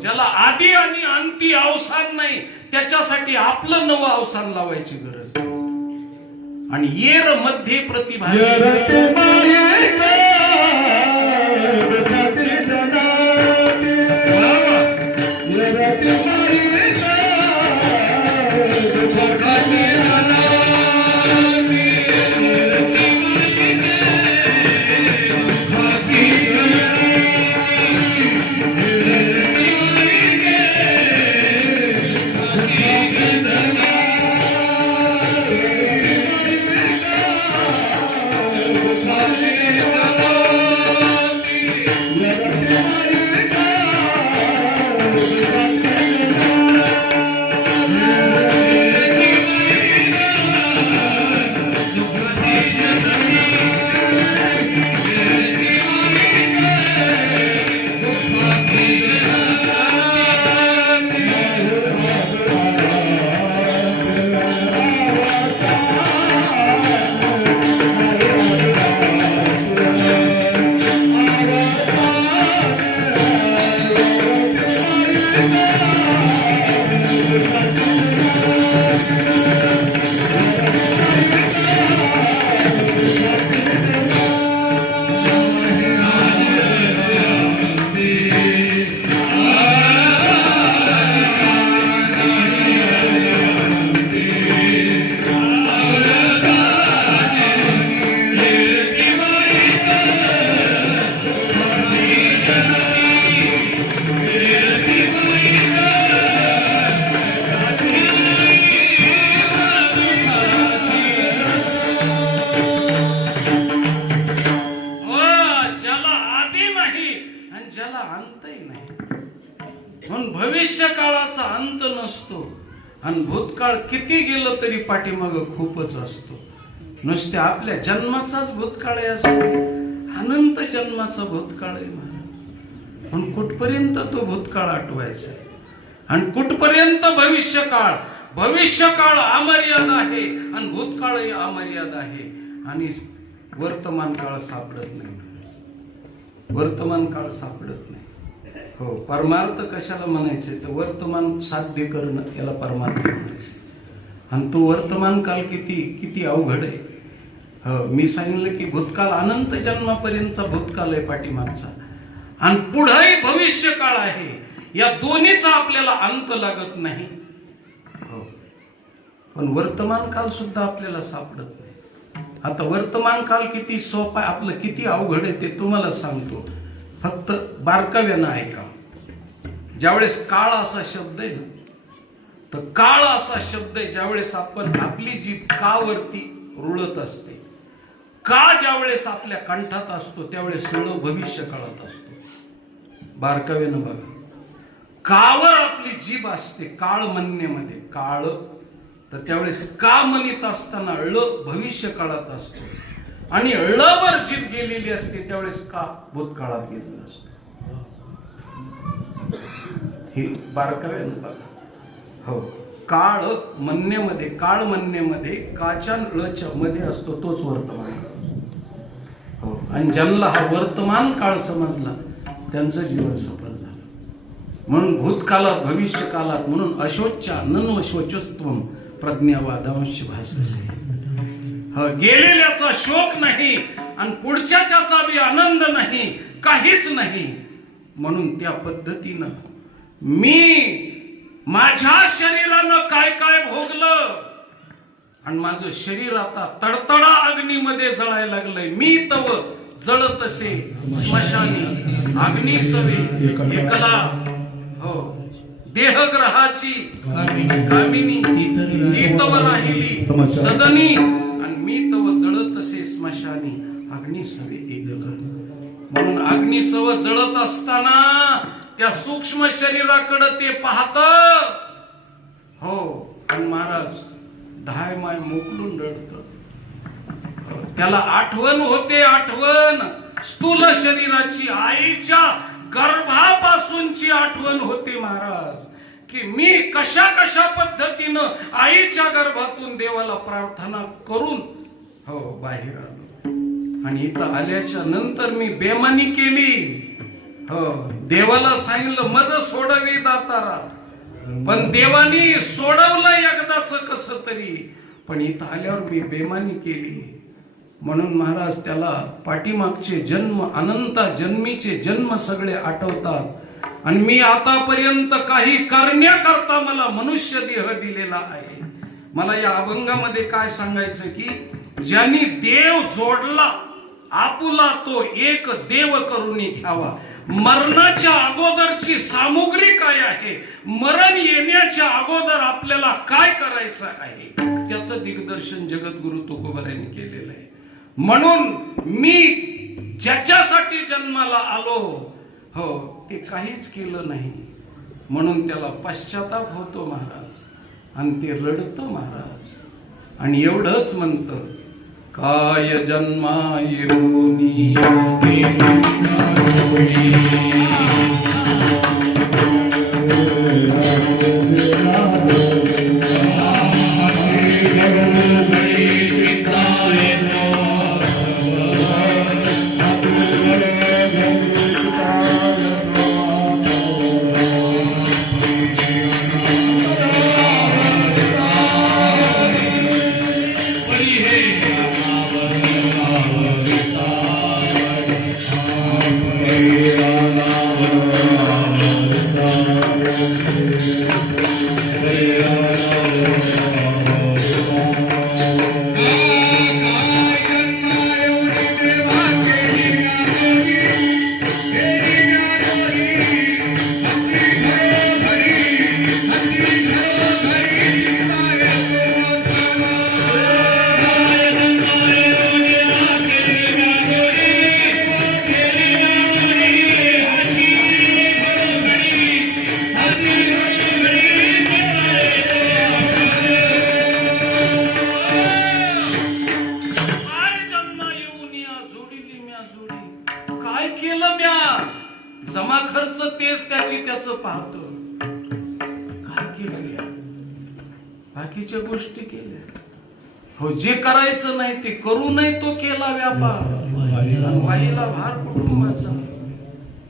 ज्याला आदी आणि अंती अवसान नाही त्याच्यासाठी आपलं नवं अवसान लावायची गरज. आणि येर मध्ये प्रतिभा भविष्य काळाचा अंत नसतो आणि भूतकाळ किती गेलं तरी पाठीमाग खूपच असतो. नुसते आपल्या जन्माचाच भूतकाळ आहे असं अनंत जन्माचा भूतकाळ आहे महाराज. पण कुठपर्यंत तो भूतकाळ आठवायचा आहे आणि कुठपर्यंत भविष्यकाळ. भविष्यकाळ अमर्याद आहे आणि भूतकाळही अमर्याद आहे आणि वर्तमान काळ सापडत नाही. वर्तमान काळ सापडत नाही. हो, परमार्थ कशाला म्हणायचे तर वर्तमान साध्य करणं याला परमार्थ म्हणायचं. आणि तो वर्तमान काल किती किती अवघड आहे. हो, मी सांगितलं की भूतकाळ अनंत जन्मापर्यंतचा भूतकाळ आहे पाठीमागचा आणि पुढेही भविष्य काळ आहे. या दोन्हीचा आपल्याला अंत लागत नाही. हो, पण वर्तमान काल सुद्धा आपल्याला सापडत नाही. आता वर्तमान काल किती सोपा आहे, आपलं किती अवघड आहे ते तुम्हाला सांगतो. फक्त बारकाव्यानं ऐका. ज्यावेळेस काळ असा शब्द आहे ना, तर काळ असा शब्द आहे ज्यावेळेस आपण आपली जीभ कावरती रुळत असते. का ज्यावेळेस आपल्या कंठात असतो त्यावेळेस सगळं भविष्य काळात असतो. बारकाव्यानं बघा, कावर आपली जीभ असते काळ म्हणण्यामध्ये, काळ तर त्यावेळेस का म्हणत असताना ळ भविष्य काळात असतो आणि ळवर जीभ गेलेली असते त्यावेळेस का भूतकाळात गेलेला असतो. हे बारकाव्यानं बघा. हो, काळ म्हणण्यामध्ये, काळ म्हणण्यामध्ये काच्या ळच्या मध्ये असतो तोच वर्तमान काळ. हो, आणि ज्यांना हा वर्तमान काळ समजला त्यांचं जीवन सफल झालं. म्हणून भूतकालात भविष्य कालात म्हणून अशोच्या नन्वशोचस्त्वम प्रज्ञावादांश भाससे. गेलेल्याचा शोक नाही आणि पुढच्याचा बी आनंद नाही, काहीच नाही. म्हणून त्या पद्धतीनं मी माझ्या शरीरानं काय काय भोगलं आणि माझं शरीर आता तडतडा अग्नीमध्ये जळायला लागलंय. मी तव जळतसे स्मशानी अग्नी सवे एकला. हो, देहग्रहाची कामिनी ही तव राहिली सदनी आणि मी तव जळतसे स्मशानी अग्नी सवे एकला. म्हणून अग्निसव जळत असताना त्या सूक्ष्म शरीराकडे ते पाहत. हो, आणि महाराज धाय माय मोकलून रडत. त्याला आठवण होते, आठवण स्थूल शरीराची, आईच्या गर्भापासूनची आठवण होते महाराज, की मी कशा कशा पद्धतीनं आईच्या गर्भातून देवाला प्रार्थना करून हो बाहेर आलो. आणि इथं आल्याच्या नंतर मी बेमानी केली. हो, देवाला सांगितलं मज सोडवी दातारा, पण देवानी सोडवलं एकदाच कस तरी. पण इथं आल्यावर मी बेमानी केली. म्हणून महाराज त्याला पाठीमागचे जन्म, अनंत जन्मीचे जन्म सगळे आठवतात. आणि मी आतापर्यंत काही करण्याकरता मला मनुष्य देह दिलेला आहे. मला या अभंगामध्ये काय सांगायचं की ज्यांनी देव जोडला आपुला तो एक देव करून घ्यावा. मरणाच्या अगोदरची सामुग्री काय आहे, मरण येण्याच्या अगोदर आपल्याला काय करायचं आहे त्याचं दिग्दर्शन जगद्गुरु तुकोबारायांनी केलेलं आहे. म्हणून मी ज्याच्यासाठी जन्माला आलो हो ते काहीच केलं नाही. म्हणून त्याला पश्चाताप होतो महाराज आणि ते रडतं महाराज. आणि एवढंच म्हणतं, काय जन्मा येऊनी जोडी काय केलं म्या जमा खर्च तेच त्याची त्याचं पाहत काय केलं या बाकीच्या गोष्टी केल्या हो जे करायचं नाही ते करू नये तो केला व्यापार वाईला भार कुटुंबाचा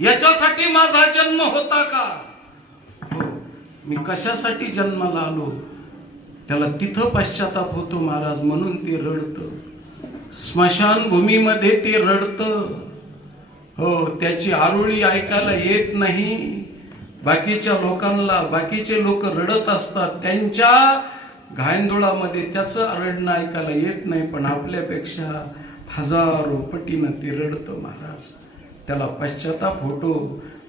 याच्यासाठी माझा जन्म होता का हो मी कशासाठी जन्माला आलो त्याला तिथं पश्चाताप होतो महाराज म्हणून ते रडत स्मशानभूमीमध्ये ते रडत हो त्याची आरोळी ऐकायला येत नाही बाकीच्या लोकांना बाकीचे लोक रडत असतात त्यांच्या घायंदोळामध्ये त्याचं रडणं ऐकायला येत नाही पण आपल्यापेक्षा हजारो पटीनं ते रडतं महाराज त्याला पश्चाताप होतो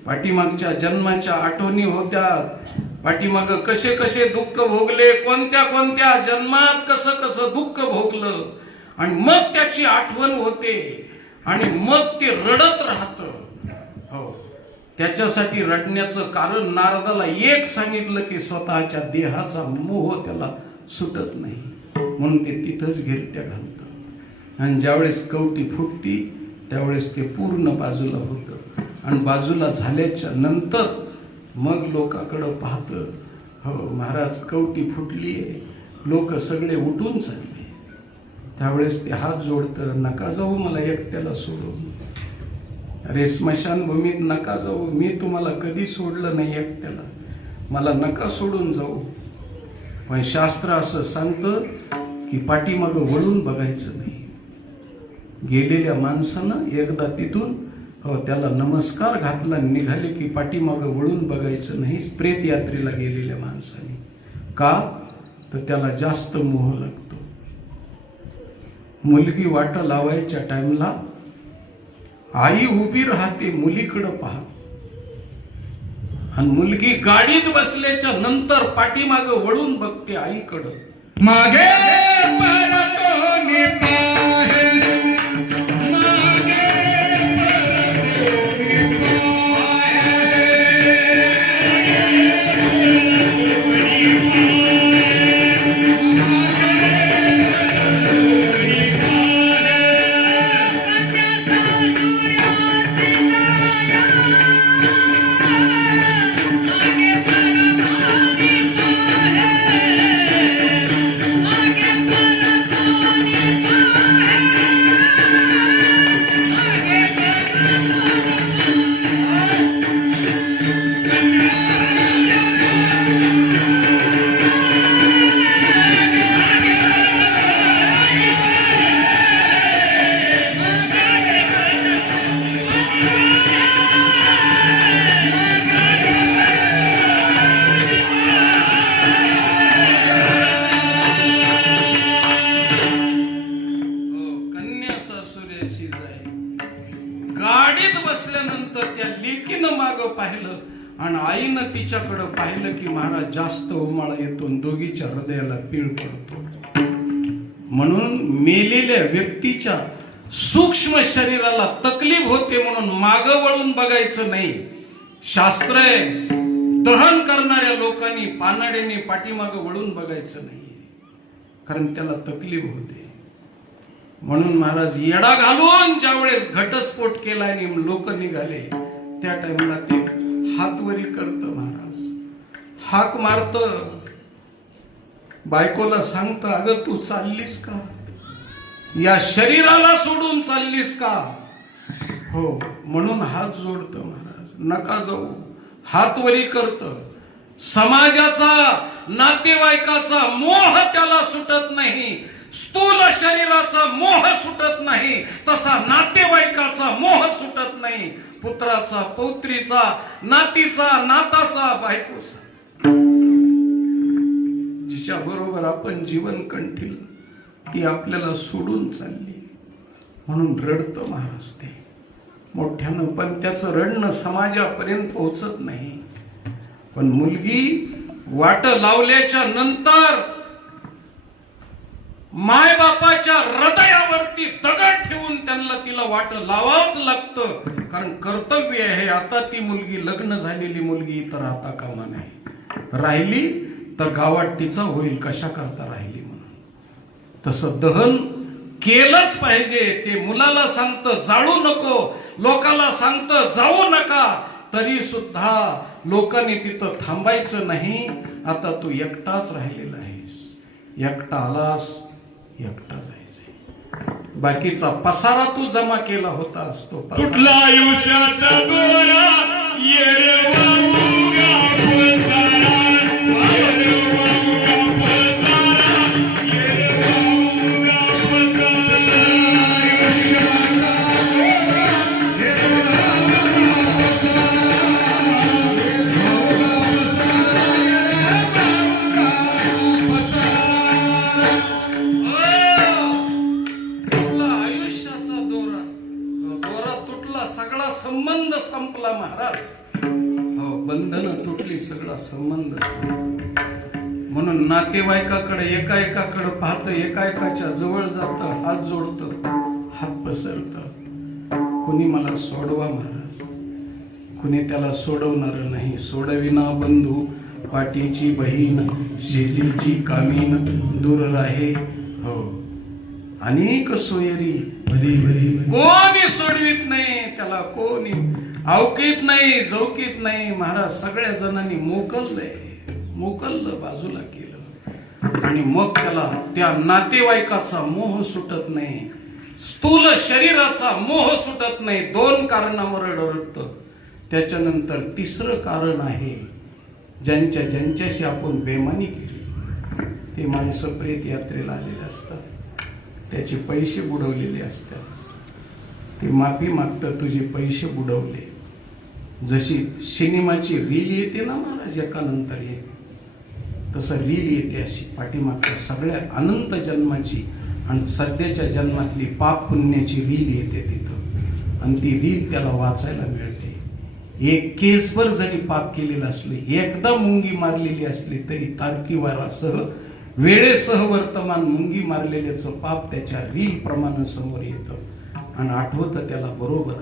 पाठीमागच्या जन्माच्या आठवणी होत्या पाठीमाग कसे कसे दुःख भोगले कोणत्या कोणत्या जन्मात कसं कसं दुःख भोगलं आणि मग त्याची आठवण होते आणि मग ते रडत राहत हो त्याच्यासाठी रडण्याचं कारण नारदाला एक सांगितलं की स्वतःच्या देहाचा मोह त्याला सुटत नाही म्हणून ते तिथंच घेरट्या घालतं आणि ज्यावेळेस कवटी फुटती त्यावेळेस ते पूर्ण बाजूला होतं आणि बाजूला झाल्याच्या नंतर मग लोकांकडं पाहतं हो महाराज कवटी फुटली लोक सगळे उठून चालले त्यावेळेस ते हात जोडतं नका जाऊ मला एकट्याला सोडून अरे स्मशानभूमीत नका जाऊ मी तुम्हाला कधी सोडलं नाही एकट्याला मला नका सोडून जाऊ पण शास्त्र असं सांगतं की पाठीमागं वळून बघायचं नाही गेलेल्या माणसानं एकदा तिथून हो त्याला नमस्कार घातला निघाले की पाठीमागं वळून बघायचं नाही प्रेत यात्रेला गेलेल्या माणसाने का तर त्याला जास्त मोह लागतो मुलगी वाट लावायच्या टाइमला आई उभी राहते मुलीकडं पहा आणि मुलगी गाडीत बसल्याच्या नंतर पाठीमागं वळून बघते आईकडं मागे परतोनी पाहे मागे परतोनी गाडीत बसल्यानंतर त्या लेकीनं मागं पाहिलं आणि आईनं तिच्याकडं पाहिलं की महाराज जास्त उमाळा येतो दोघीच्या हृदयाला पीळ पडतो म्हणून मेलेल्या व्यक्तीच्या सूक्ष्म शरीराला तकलीफ होते म्हणून मागं वळून बघायचं नाही शास्त्र आहे दहन करणाऱ्या लोकांनी पानाड्याने पाठीमागं वळून बघायचं नाही कारण त्याला तकलीफ होते म्हणून महाराज येडा घालून ज्यावेळेस घटस्फोट केला आणि लोक निघाले त्या टाइमला ते हातवरी करत महाराज हाक मारत बायकोला सांगत अगं तू चाललीस का या शरीराला सोडून चाललीस का हो म्हणून हात जोडत महाराज नका जाऊ हातवरी करत समाजाचा नातेवाईकाचा मोह त्याला सुटत नाही स्थूल शरीराचा मोह सुटत नाही तसा नातेवाईकाचा मोह सुटत नाही पुत्राचा पौत्रीचा नातीचा नाताचा बायकोचा जिच्या बरोबर आपण जीवन कंठील ती आपल्याला सोडून चालली म्हणून रडतं महाराज ते मोठ्यानं पण त्याचं रडणं समाजापर्यंत पोहोचत नाही पण मुलगी वाट लावल्याच्या नंतर माय बापाच्या हृदयावरती दगड ठेवून त्यांना तिला वाट लावावंच लागतं कारण कर्तव्य आहे आता ती मुलगी लग्न झालेली मुलगी तर आता कामा नाही राहिली तर गावात तिचा होईल कशा करता राहिली म्हणून तसं दहन केलंच पाहिजे. ते मुलाला सांगतं जाळू नको, लोकाला सांगतं जाऊ नका, तरी सुद्धा लोकांनी तिथं थांबायचं नाही. आता तू एकटाच राहिलेला आहेस, एकटा आलास, एकटा जायचंय. बाकीचा पसारा तू जमा केला होतास, तो पसारा तुटला आयुष्याचा दोरा, येरवा मुगा फुलतारा, येरवा मुगा फुलतारा, येरवा मुगा फुलतारा. आयुष्याचा दोरा, येरवा मुगा तुटला आयुष्याचा दोरा, दोरा तुटला, सगळा संबंध संपला महाराज. हो, बंधनं तुटली, सगळा संबंध संपला. म्हणून नातेवाईकाकडे एकाएकाकडे पाहतं, एकाएकाच्या जवळ जातं, हात जोडतं, हात पसरतं. कुणी मला सोडवा महाराज, कुणी त्याला सोडवणार नाही. सोडविना बंधू पाठीची बहीण, शेतीची कामीन दूर राहे. हो, अनेक सोयरी कोणी सोडवीत नाही, त्याला कोणी अवकीत नाही, जवकीत नाही. महाराज सगळ्या जणांनी मोकललं, बाजूला केलं. आणि मग त्याला त्या नातेवाईकाचा मोह सुटत नाही, स्थूल शरीराचा मोह सुटत नाही. 2 कारणावर रडतं. त्याच्यानंतर तिसरं कारण आहे, ज्यांच्याशी आपण बेमानी केली, ते माणसं प्रेत यात्रेला आलेले असतात, त्याचे पैसे बुडवलेले असतात. ते माफी मागतात, तुझे पैसे बुडवले. जशी सिनेमाची रील येते ना महाराज, एकानंतर एक, तसं रील येते अशी पाठीमागच्या सगळ्या अनंत जन्माची आणि सध्याच्या जन्मातली पाप पुण्याची रील येते तिथं. आणि ती रील त्याला वाचायला मिळते. एक केसभर जरी पाप केलेलं असले, एकदा मुंगी मारलेली असली तरी तारकीवारासह, वेळेसह वर्तमान मुंगी मारलेल्याचं पाप त्याच्या रील प्रमाणे समोर येतं. आणि आठवतं त्याला, बरोबर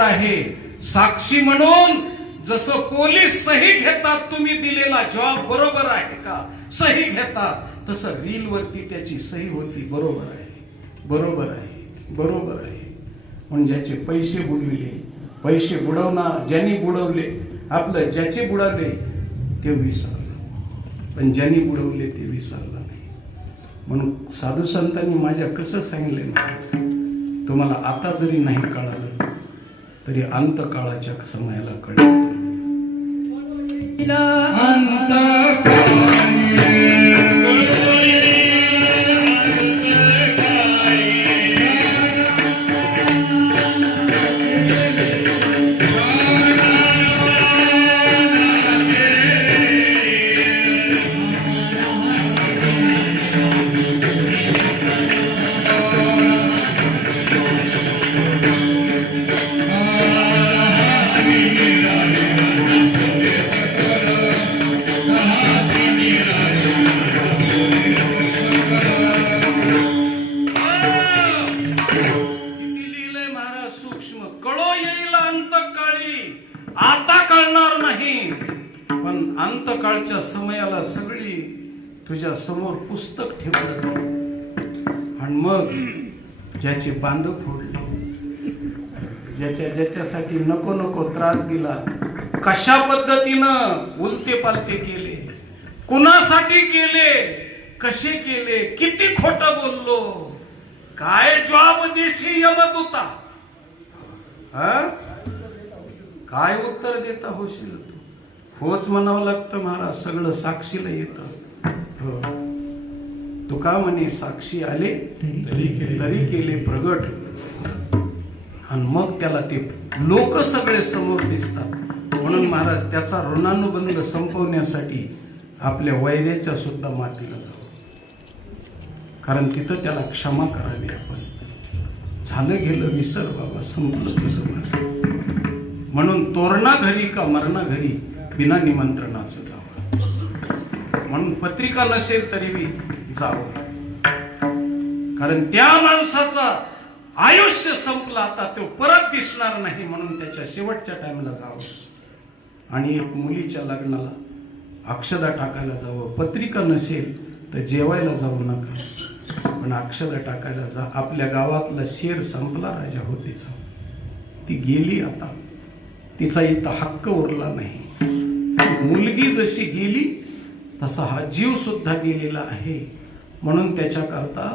आहे. साक्षी म्हणून जसं पोलीस सही घेतात, तुम्ही दिलेला जॉब बरोबर आहे का, सही घेतात, तसं रील वरती त्याची सही होती. बरोबर आहे. पण ज्याचे पैसे बुडविले, पैसे बुडवणार, ज्यांनी बुडवले, आपलं ज्याचे बुडाले ते विसरलं, पण ज्यांनी बुडवले ते विसरलं नाही. म्हणून साधू संतांनी माझ्या कसं सांगितलं ना, तुम्हाला आता जरी नाही कळालं तरी अंतकाळाच्या समयाला कळेल. अंतकाळच्या समयाला सगळी तुझ्या समोर पुस्तक ठेवलं. आणि मग ज्याचे बांध फोडले, ज्याच्यासाठी नको त्रास दिला, कशा पद्धतीनं उलते पालते केले, कुणासाठी केले, कसे केले, किती खोटं बोललो, काय जॉब देशी यमदूता, काय उत्तर देता होशील तू? होच म्हणावं लागतं महाराज, सगळं साक्षीला येतं. हो, तुका म्हणे साक्षी आले तरी केले प्रगट. आणि मग त्याला ते लोक सगळे समोर दिसतात. म्हणून महाराज त्याचा ऋणानुबंध संपवण्यासाठी आपल्या वैर्याच्या सुद्धा मातीला जाऊ, कारण तिथं त्याला क्षमा करावी. आपण झालं गेलं विसर बाबा, संपलं तुझं माझं. म्हणून तोरणा घरी का मरणा घरी बिना निमंत्रणाचं जावं. म्हणून पत्रिका नसेल तरी मी जावं, कारण त्या माणसाचं आयुष्य संपलं, आता तो परत दिसणार नाही. म्हणून त्याच्या शेवटच्या टाइमला जावं. आणि एक मुलीच्या लग्नाला अक्षदा टाकायला जावं. पत्रिका नसेल तर जेवायला जाऊ नका. पण अक्षता टाकायला जा. आपल्या गावातला शेर संपला राजा होतीचा, ती गेली आता, तिचा इथं हक्क उरला नाही. मुलगी जशी गेली तसा हा जीव सुद्धा गेलेला आहे. म्हणून त्याच्याकरता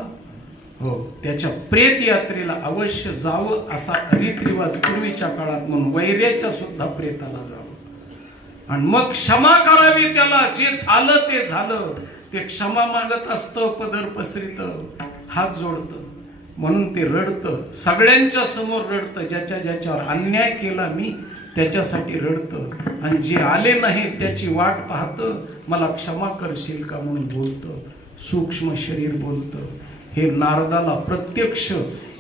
त्याच्या प्रेत यात्रेला अवश्य जावं असा रीतरिवाज पूर्वीच्या काळात, म्हणून वैऱ्याच्या सुद्धा प्रेताला जावं आणि मग क्षमा करावी त्याला. जे झालं ते झालं, ते क्षमा मागत असतं, पदर पसरीत, हात जोडतं. म्हणून ते रडतं, सगळ्यांच्या समोर रडतं. ज्याच्यावर अन्याय केला मी त्याच्यासाठी रडतं, आणि जे आले नाही त्याची वाट पाहतं, मला क्षमा करशील का म्हणून बोलतं. सूक्ष्म शरीर बोलतं. हे नारदाला प्रत्यक्ष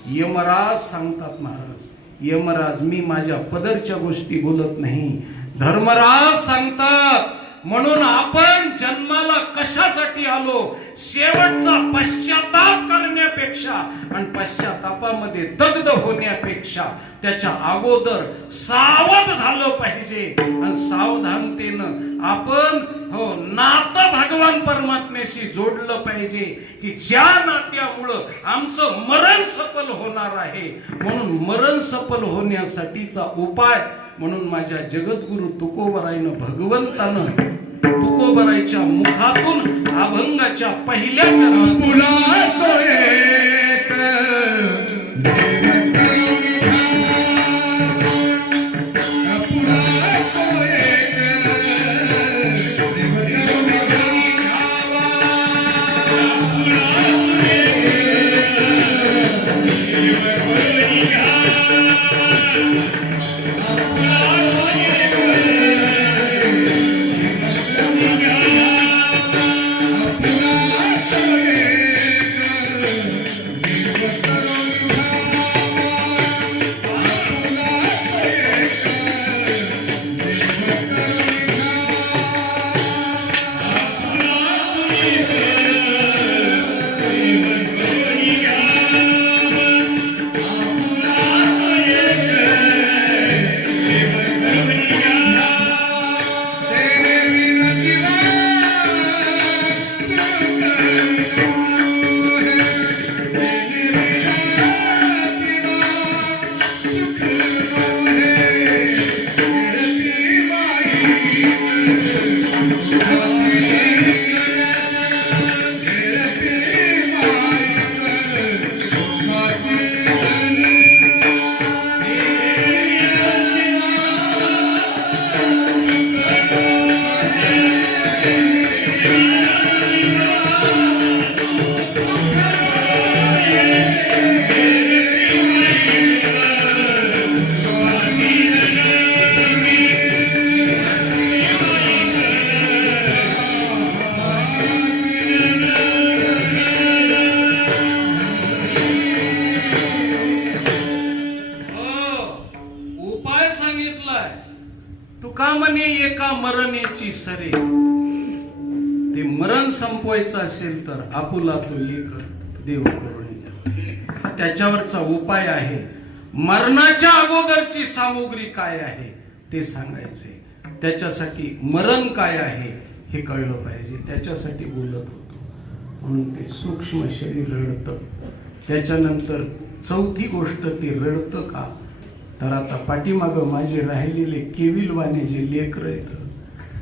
यमराज सांगतात. महाराज, यमराज, मी माझ्या पदरच्या गोष्टी बोलत नाही, धर्मराज सांगतात. म्हणून आपण जन्माला कशासाठी आलो? शेवटचा पश्चाताप करण्यापेक्षा आणि पश्चातापामध्ये दग्ध होण्यापेक्षा त्याच्या अगोदर सावध झालं पाहिजे. आणि सावधानतेनं आपण नातं भगवान परमात्म्याशी जोडलं पाहिजे, की ज्या नात्यामुळं आमचं मरण सफल होणार आहे. म्हणून मरण सफल होण्यासाठीचा उपाय म्हणून माझ्या जगद्गुरु तुकोबरायनं, भगवंतानं तुकोबरायच्या मुखातून अभंगाच्या पहिल्या म्हणे एका मरणेची सरे. ते मरण संपवायचं असेल तर आपुला तो एक देव करुणी, हा त्याच्यावरचा उपाय आहे. मरणाच्या अगोदरची सामुग्री काय आहे ते सांगायचे. त्याच्यासाठी मरण काय आहे हे कळलं पाहिजे, त्याच्यासाठी बोलत होतो. म्हणून ते सूक्ष्म शरीर रडतं. त्याच्यानंतर चौथी गोष्ट, ते रडतं का तर आता पाठीमागं माझे राहिलेले केविलवाने जे लेकर येत,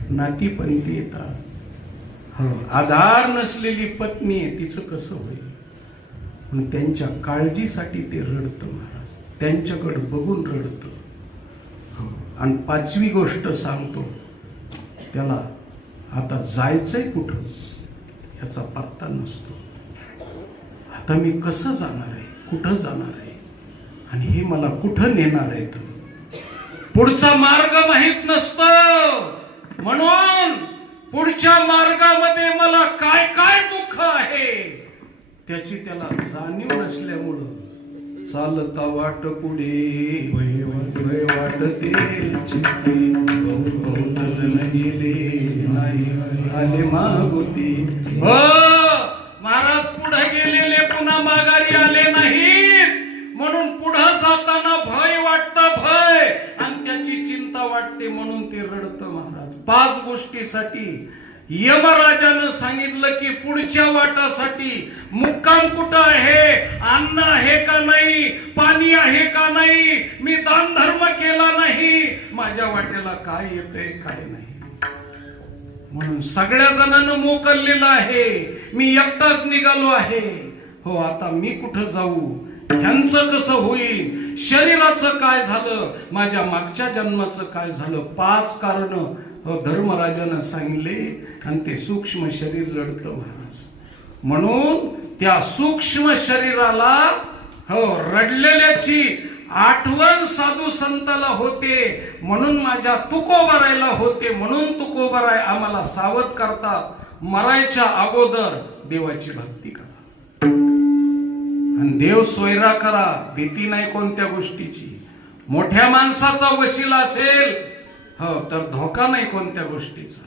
नातीपंथी येतात, आधार नसलेली पत्नी आहे, तिचं कसं होईल. म्हणून त्यांच्या काळजीसाठी ते रडतं महाराज, त्यांच्याकडे बघून रडतं. आणि पाचवी गोष्ट सांगतो, त्याला आता जायचंय कुठं याचा पत्ता नसतो. आता मी कसं जाणार आहे, कुठं जाणार आहे, आणि हे मला कुठं नेणार आहे, पुढचा मार्ग माहित नसतो. म्हणून पुढच्या मार्गामध्ये मला काय काय दुःख आहे त्याची त्याला जाणीव नसल्यामुळं चालता वाट पुढे भय वाटते चित्ते, बहुत जण गेले नाही आले मागुती. हो महाराज, पुढे गेलेले पुन्हा माघारी आले नाहीत. म्हणून पुढे जाताना भय वाटतं, भय, आणि त्याची चिंता वाटते, म्हणून ते रडतं महाराज. 5 गोष्टीसाठी यमराजानं सांगितलं की पुढच्या वाटासाठी मुक्काम कुठं आहे, अन्न आहे का नाही, पाणी आहे का नाही, मी दान धर्म केला नाही, माझ्या वाट्याला काय येतंय काय नाही. म्हणून सगळ्या जणांना मोकललेलं आहे, मी एकटाच निघालो आहे. हो, आता मी कुठं जाऊ, ह्यांचं कसं होईल, शरीराचं काय झालं, माझ्या मागच्या जन्माचं काय झालं. 5 कारण धर्मराजानं सांगितले आणि ते सूक्ष्म शरीर रडतं महाराज. म्हणून त्या सूक्ष्म शरीराला रडलेल्याची आठवण साधू संताला होते, म्हणून माझ्या तुकोबरायला होते. म्हणून तुकोबराय आम्हाला सावध करतात, मरायच्या अगोदर देवाची भक्ती करा आणि देव सोयरा करा. भीती नाही कोणत्या गोष्टीची. मोठ्या माणसाचा वशिला असेल तर धोका नाही कोणत्या गोष्टीचा.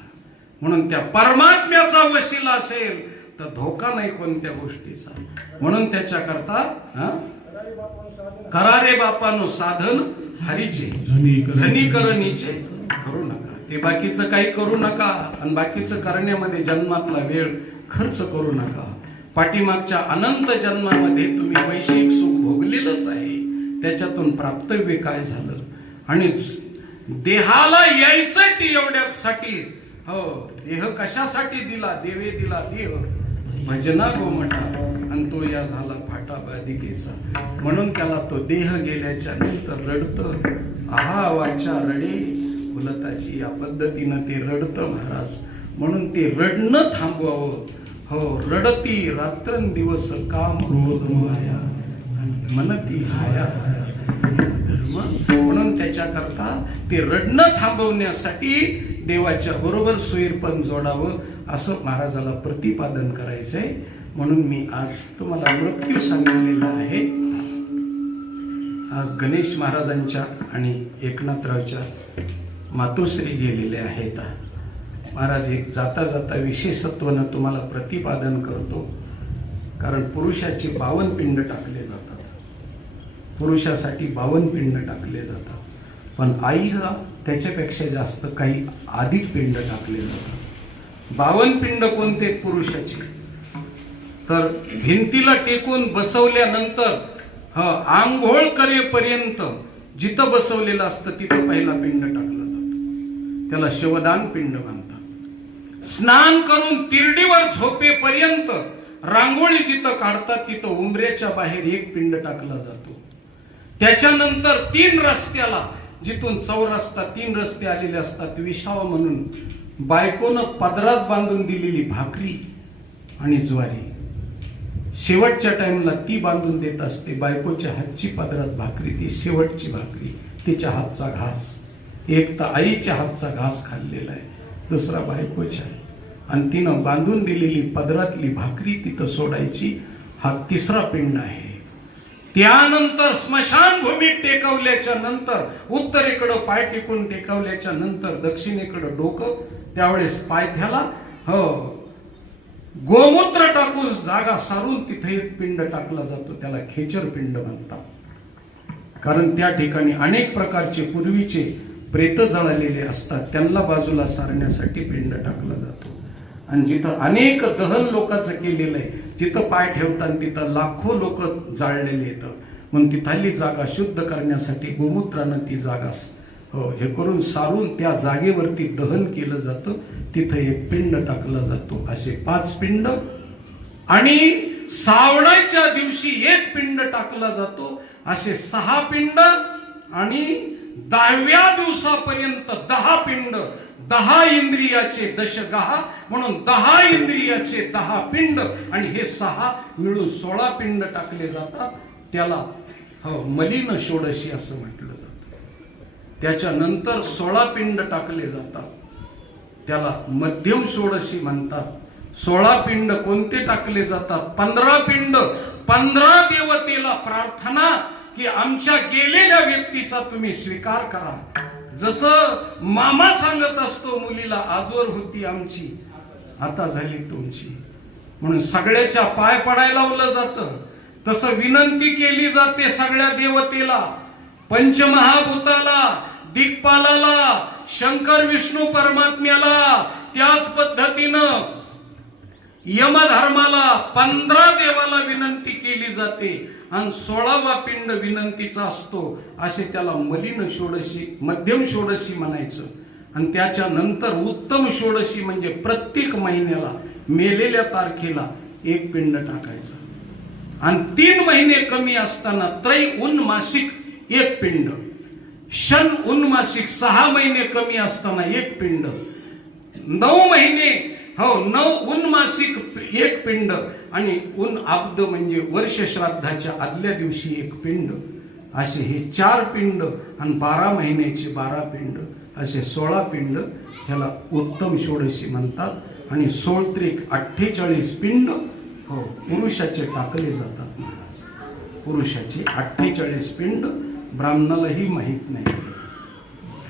म्हणून त्या परमात्म्याचा वशिला असेल तर धोका नाही कोणत्या गोष्टीचा. म्हणून त्याच्या करता करारे बापानो साधन हरीचे जनीकरणीचे करू नका. ते बाकीचं काही करू नका आणि बाकीचं करण्यामध्ये जन्मातला वेळ खर्च करू नका. पाठीमागच्या अनंत जन्मामध्ये तुम्ही वैश्विक सुख भोगलेलंच आहे, त्याच्यातून प्राप्तव्य काय झालं आणि देहाला यायचंय ते एवढ्यासाठी. देह कशासाठी दिला, देवे दिला देह भजना गोमटा आणि तो या झाला फाटा बाधिकेचा. म्हणून त्याला तो देह गेल्याच्या नंतर रडत, आहा वाचा रडे उलताची, या पद्धतीनं ते रडतं महाराज. म्हणून ते रडणं थांबवावं. रडती रात्रंदिवस काम क्रोध माया मनती हाया धर्म. म्हणून त्याच्या करता ते रडणं थांबवण्यासाठी देवाच्या बरोबर सोयीरपण जोडावं असं महाराजाला प्रतिपादन करायचंय. म्हणून मी आज तुम्हाला मृत्यू सांगितलेला आहे. आज गणेश महाराजांच्या आणि एकनाथरावच्या मातोश्री गेलेल्या आहेत. महाराज एक जाता जाता विशेषत्वानं तुम्हाला प्रतिपादन करतो, कारण पुरुषाचे 52 पिंड टाकले जातात, पुरुषासाठी 52 पिंड टाकले जातात, पण आईला त्याच्यापेक्षा जास्त काही अधिक पिंड टाकले जातात. 52 पिंड कोणते पुरुषाचे, तर भिंतीला टेकून बसवल्यानंतर आंघोळ करेपर्यंत जिथं बसवलेलं असतं तिथं पहिला पिंड टाकला जातो, त्याला शवदान पिंड म्हणतात. स्नान करून तिरडीवर झोपेपर्यंत रांगोळी जिथं काढतात तिथं उंबऱ्याच्या बाहेर 1 पिंड टाकला जातो. त्याच्यानंतर 3 रस्त्याला, जिथून चौरस्ता 3 रस्ते आलेले असतात, विसावा म्हणून बायकोनं पदरात बांधून दिलेली भाकरी आणि ज्वारी शेवटच्या टाइमला ती बांधून देत असते. बायकोच्या हातची पदरात भाकरी, ती शेवटची भाकरी, तिच्या हातचा घास. एक तर आईच्या हातचा घास खाल्लेला आहे, दुसरा बायकोच्या, आणि तिनं बांधून दिलेली पदरातली भाकरी तिथं सोडायची. हा 3रा पिंड आहे. त्यानंतर स्मशानभूमीत टेकवल्याच्या नंतर, उत्तरेकडं पाय टेकून टेकवल्याच्या नंतर दक्षिणेकडं डोकं, त्यावेळेस पायथ्याला गोमूत्र टाकून जागा सारून तिथे 1 पिंड टाकला जातो, त्याला खेचर पिंड म्हणतात. कारण त्या ठिकाणी अनेक प्रकारचे पूर्वीचे प्रेत जळालेले असतात, त्यांना बाजूला सारण्यासाठी पिंड टाकला जातो. आणि जिथं अनेक दहन लोकांचं केलेलं आहे, जिथं पाय ठेवतात तिथं लाखो लोक जाळलेले येतं, म्हणून तिथली जागा शुद्ध करण्यासाठी गोमूत्रानं ती जागा हे करून सारून त्या जागेवरती दहन केलं जातं, तिथं 1 पिंड टाकला जातो. असे 5 पिंड. आणि सावडाच्या दिवशी 1 पिंड टाकला जातो, असे 6 पिंड. आणि 10व्या दिवसापर्यंत 10 पिंड. 10 इंद्रियाचे दशगाह म्हणून 10 इंद्रियाचे 10 पिंड आणि हे 6 मिळून 16 पिंड टाकले जातात. त्याला मलिन षोडशी असं म्हटलं जातं. त्याच्यानंतर 16 पिंड टाकले जातात, त्याला मध्यम षोडशी म्हणतात. 16 पिंड कोणते टाकले जातात? 15 पिंड. 15 देवतेला प्रार्थना की आमच्या गेलेल्या व्यक्तीचा तुम्ही स्वीकार करा. जसं मामा सांगत असतो मुलीला, आजवर होती आमची आता झाली तुमची, म्हणून सगळ्याच्या पाय पडायला लावलं जातं. तसं विनंती केली जाते सगळ्या देवतेला, पंचमहाभूताला, दिक्पालाला, शंकर विष्णू परमात्म्याला, त्याच पद्धतीनं यमधर्माला 15 देवाला विनंती केली जाते आणि 16वा पिंड विनंतीचा असतो. असे त्याला मलिन षोडशी, मध्यम षोडशी म्हणायचं. आणि त्याच्यानंतर उत्तम षोडशी म्हणजे प्रत्येक महिन्याला मेलेल्या तारखेला एक पिंड टाकायचं. आणि 3 महिने कमी असताना त्रय उन्मासिक एक पिंड, शन उन्मासिक 6 महिने कमी असताना एक पिंड, 9 महिने 9 उन्मासिक एक पिंड आणि उन आब्द म्हणजे वर्ष श्राद्धाच्या आदल्या दिवशी एक पिंड. असे हे 4 पिंड आणि 12 महिन्याचे 12 पिंड, असे 16 पिंड ह्याला उत्तम षोडशी म्हणतात. आणि 16 48 पिंड पुरुषाचे टाकले जातात महाराज. पुरुषाचे 48 पिंड ब्राह्मणालाही माहित नाही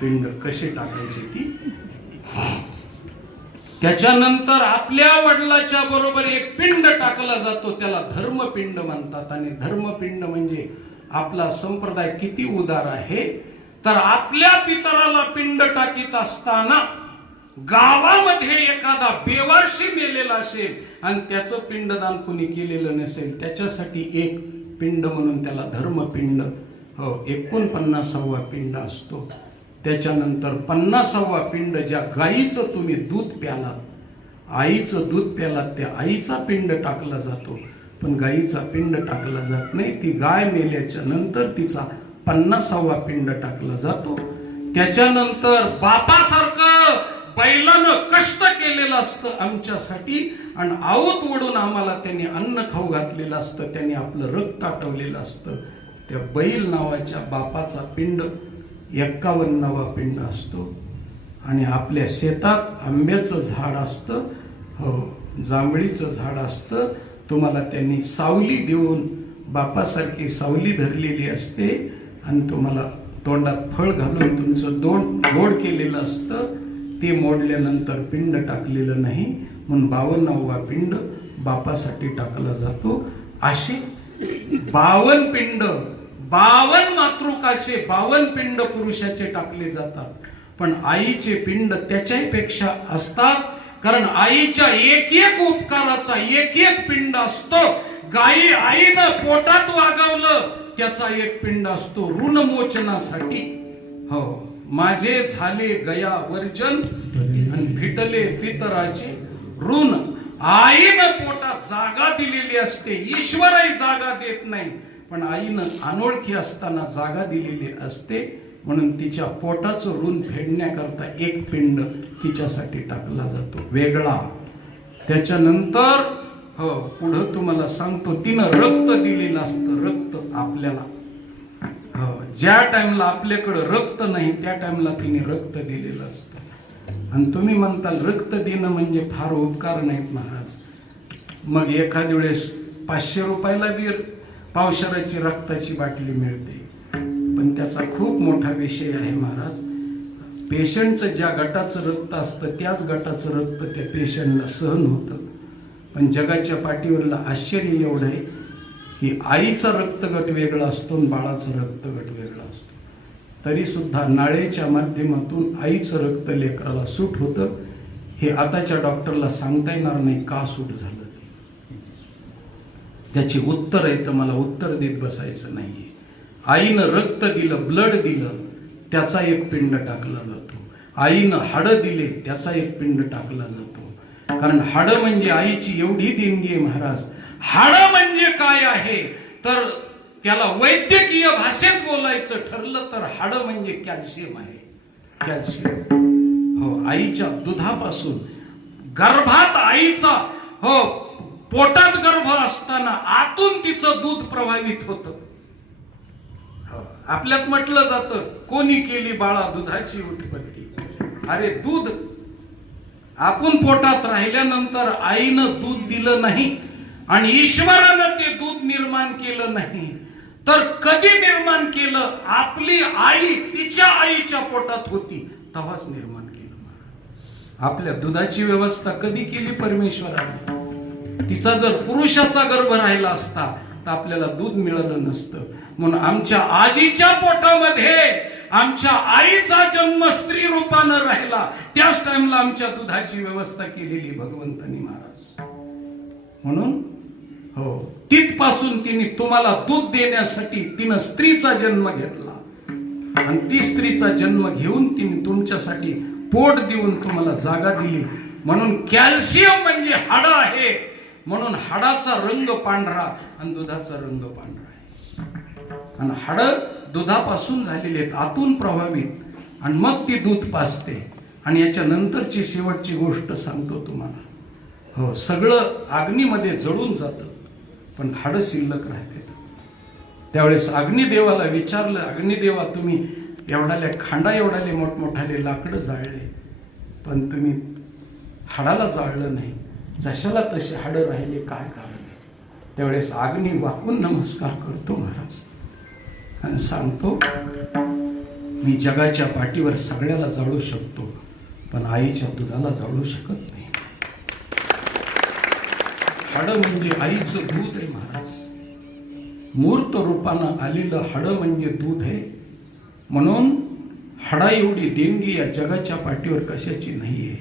पिंड कसे टाकायचे ती. त्याच्यानंतर आपल्या वडिलाच्या बरोबर एक पिंड टाकला जातो, त्याला धर्मपिंड म्हणतात. आणि धर्मपिंड म्हणजे आपला संप्रदाय किती उदार आहे, तर आपल्या पितराला पिंड टाकीत असताना गावामध्ये एखादा बेवारशी मेलेला असेल आणि त्याचं पिंडदान कुणी केलेलं नसेल, त्याच्यासाठी एक पिंड म्हणून त्याला धर्मपिंड 49वा पिंड असतो. त्याच्यानंतर 50वा पिंड ज्या गाईचं तुम्ही दूध प्यालात, आईचं दूध प्यालात, त्या आईचा पिंड टाकला जातो. पण गाईचा पिंड टाकला जात नाही. ती गाय मेल्याच्या नंतर तिचा 50वा पिंड टाकला जातो. त्याच्यानंतर बापासारखं बैलानं कष्ट केलेलं असतं आमच्यासाठी आणि आवत ओढून आम्हाला त्यांनी अन्न खाऊ घातलेलं असतं, त्यांनी आपलं रक्त आटवलेलं असतं. त्या बैल नावाच्या बापाचा पिंड 51वा पिंड असतो. आणि आपल्या शेतात आंब्याचं झाड असतं, जांभळीचं झाड असतं. तुम्हाला त्यांनी सावली देऊन बापासारखी सावली धरलेली असते आणि तुम्हाला तोंडात फळ घालून तुमचं गोड केलेलं असतं. ते मोडल्यानंतर पिंड टाकलेलं नाही म्हणून 52वा पिंड बापासाठी टाकला जातो. असे 52 पिंड, 52 मातृकाचे 52 पिंड पुरुषाचे टाकले जातात. पण आईचे पिंड त्याच्याही पेक्षा असतात, कारण आईच्या एक एक उपकाराचा एक एक पिंड असतो. गायी आईनं पोटात वागवलं त्याचा एक पिंड असतो ऋणमोचनासाठी. माझे झाले गया वर्जन आणि फिटले पितराचे ऋण. आईनं पोटात जागा दिलेली असते, ईश्वरही जागा देत नाही, पण आईनं अनोळखी असताना जागा दिलेली असते. म्हणून तिच्या पोटाचं ऋण फेडण्याकरता एक पिंड तिच्यासाठी टाकला जातो वेगळा. त्याच्यानंतर पुढं तुम्हाला सांगतो, तिनं रक्त दिलेलं असतं. रक्त आपल्याला ज्या टाइमला आपल्याकडे रक्त नाही त्या टाइमला तिने रक्त दिलेलं असतं. आणि तुम्ही म्हणताल रक्त देणं म्हणजे फार उपकार नाहीत महाराज. मग एखाद्या वेळेस 500 रुपयाला बी पावशेराची रक्ताची बाटली मिळते. पण त्याचा खूप मोठा विषय आहे महाराज. पेशंटचं ज्या गटाचं रक्त असतं त्याच गटाचं रक्त त्या पेशंटला सहन होतं. पण जगाच्या पाठीवरला आश्चर्य एवढं आहे की आईचा रक्तगट वेगळा असतो आणि बाळाचा रक्तगट वेगळा असतो. तरी सुद्धा नाळेच्या माध्यमातून आईचं रक्त लेकराला सूट होतं. हे आताच्या डॉक्टरला सांगता येणार नाही का सूट झालं. त्याची उत्तर आहे तर मला उत्तर देत बसायचं नाहीये. आईनं रक्त दिलं, ब्लड दिलं, त्याचा एक पिंड टाकला जातो. आईनं हाडं दिले त्याचा एक पिंड टाकला जातो. कारण हाडं म्हणजे आईची एवढी देणगी आहे महाराज. हाडं म्हणजे काय आहे तर त्याला वैद्यकीय भाषेत बोलायचं ठरलं तर हाडं म्हणजे कॅल्शियम आहे. कॅल्शियम आईच्या दुधापासून, गर्भात आईचा पोटात गर्भ असताना आतून तिचं दूध प्रभावित होतं. आपल्यात म्हटलं जातं कोणी केली बाळा दुधाची उत्पत्ती. अरे दूध आपण पोटात राहिल्यानंतर आईनं दूध दिलं नाही आणि ईश्वरानं ते दूध निर्माण केलं नाही तर कधी निर्माण केलं. आपली आई तिच्या आईच्या पोटात होती तेव्हाच निर्माण केलं. आपल्या दुधाची व्यवस्था कधी केली परमेश्वराने. तिचा जर पुरुषाचा गर्भ राहिला असता तर आपल्याला दूध मिळालं नसतं. म्हणून आमच्या आजीच्या पोटामध्ये आमच्या आईचा जन्म स्त्री रूपानं राहिला त्याच टाइमला आमच्या दुधाची व्यवस्था केलेली भगवंतानी महाराज. म्हणून हो तिथपासून तिने तुम्हाला दूध देण्यासाठी तिनं स्त्रीचा जन्म घेतला आणि ती स्त्रीचा जन्म घेऊन तिने तुमच्यासाठी पोट देऊन तुम्हाला जागा दिली. म्हणून कॅल्शियम म्हणजे हाड आहे, म्हणून हाडाचा रंग पांढरा आणि दुधाचा रंग पांढरा आहे. आणि हाड दुधापासून झालेले आहेत, आतून प्रभावित, आणि मग ती दूध पाजते. आणि याच्या नंतरची शेवटची गोष्ट सांगतो तुम्हाला. हो सगळं अग्नीमध्ये जळून जातं पण हाड शिल्लक राहते. त्यावेळेस अग्निदेवाला विचारलं, अग्निदेवा तुम्ही एवढाले खांडा एवढाले मोठमोठाले लाकडं जाळले पण तुम्ही हाडाला जाळलं नाही, जशाला तसे हाड राहिले, काय कारण? त्यावेळेस अग्नी वाकून नमस्कार करतो महाराज आणि सांगतो मी जगाच्या पाठीवर सगळ्याला जाळू शकतो पण आईच्या दुधाला जाळू शकत नाही. हाड म्हणजे आईचं दूध आहे महाराज. मूर्त रूपानं आलेलं हाड म्हणजे दूध आहे. म्हणून हाडा एवढी देणगी या जगाच्या पाठीवर कशाची नाहीये.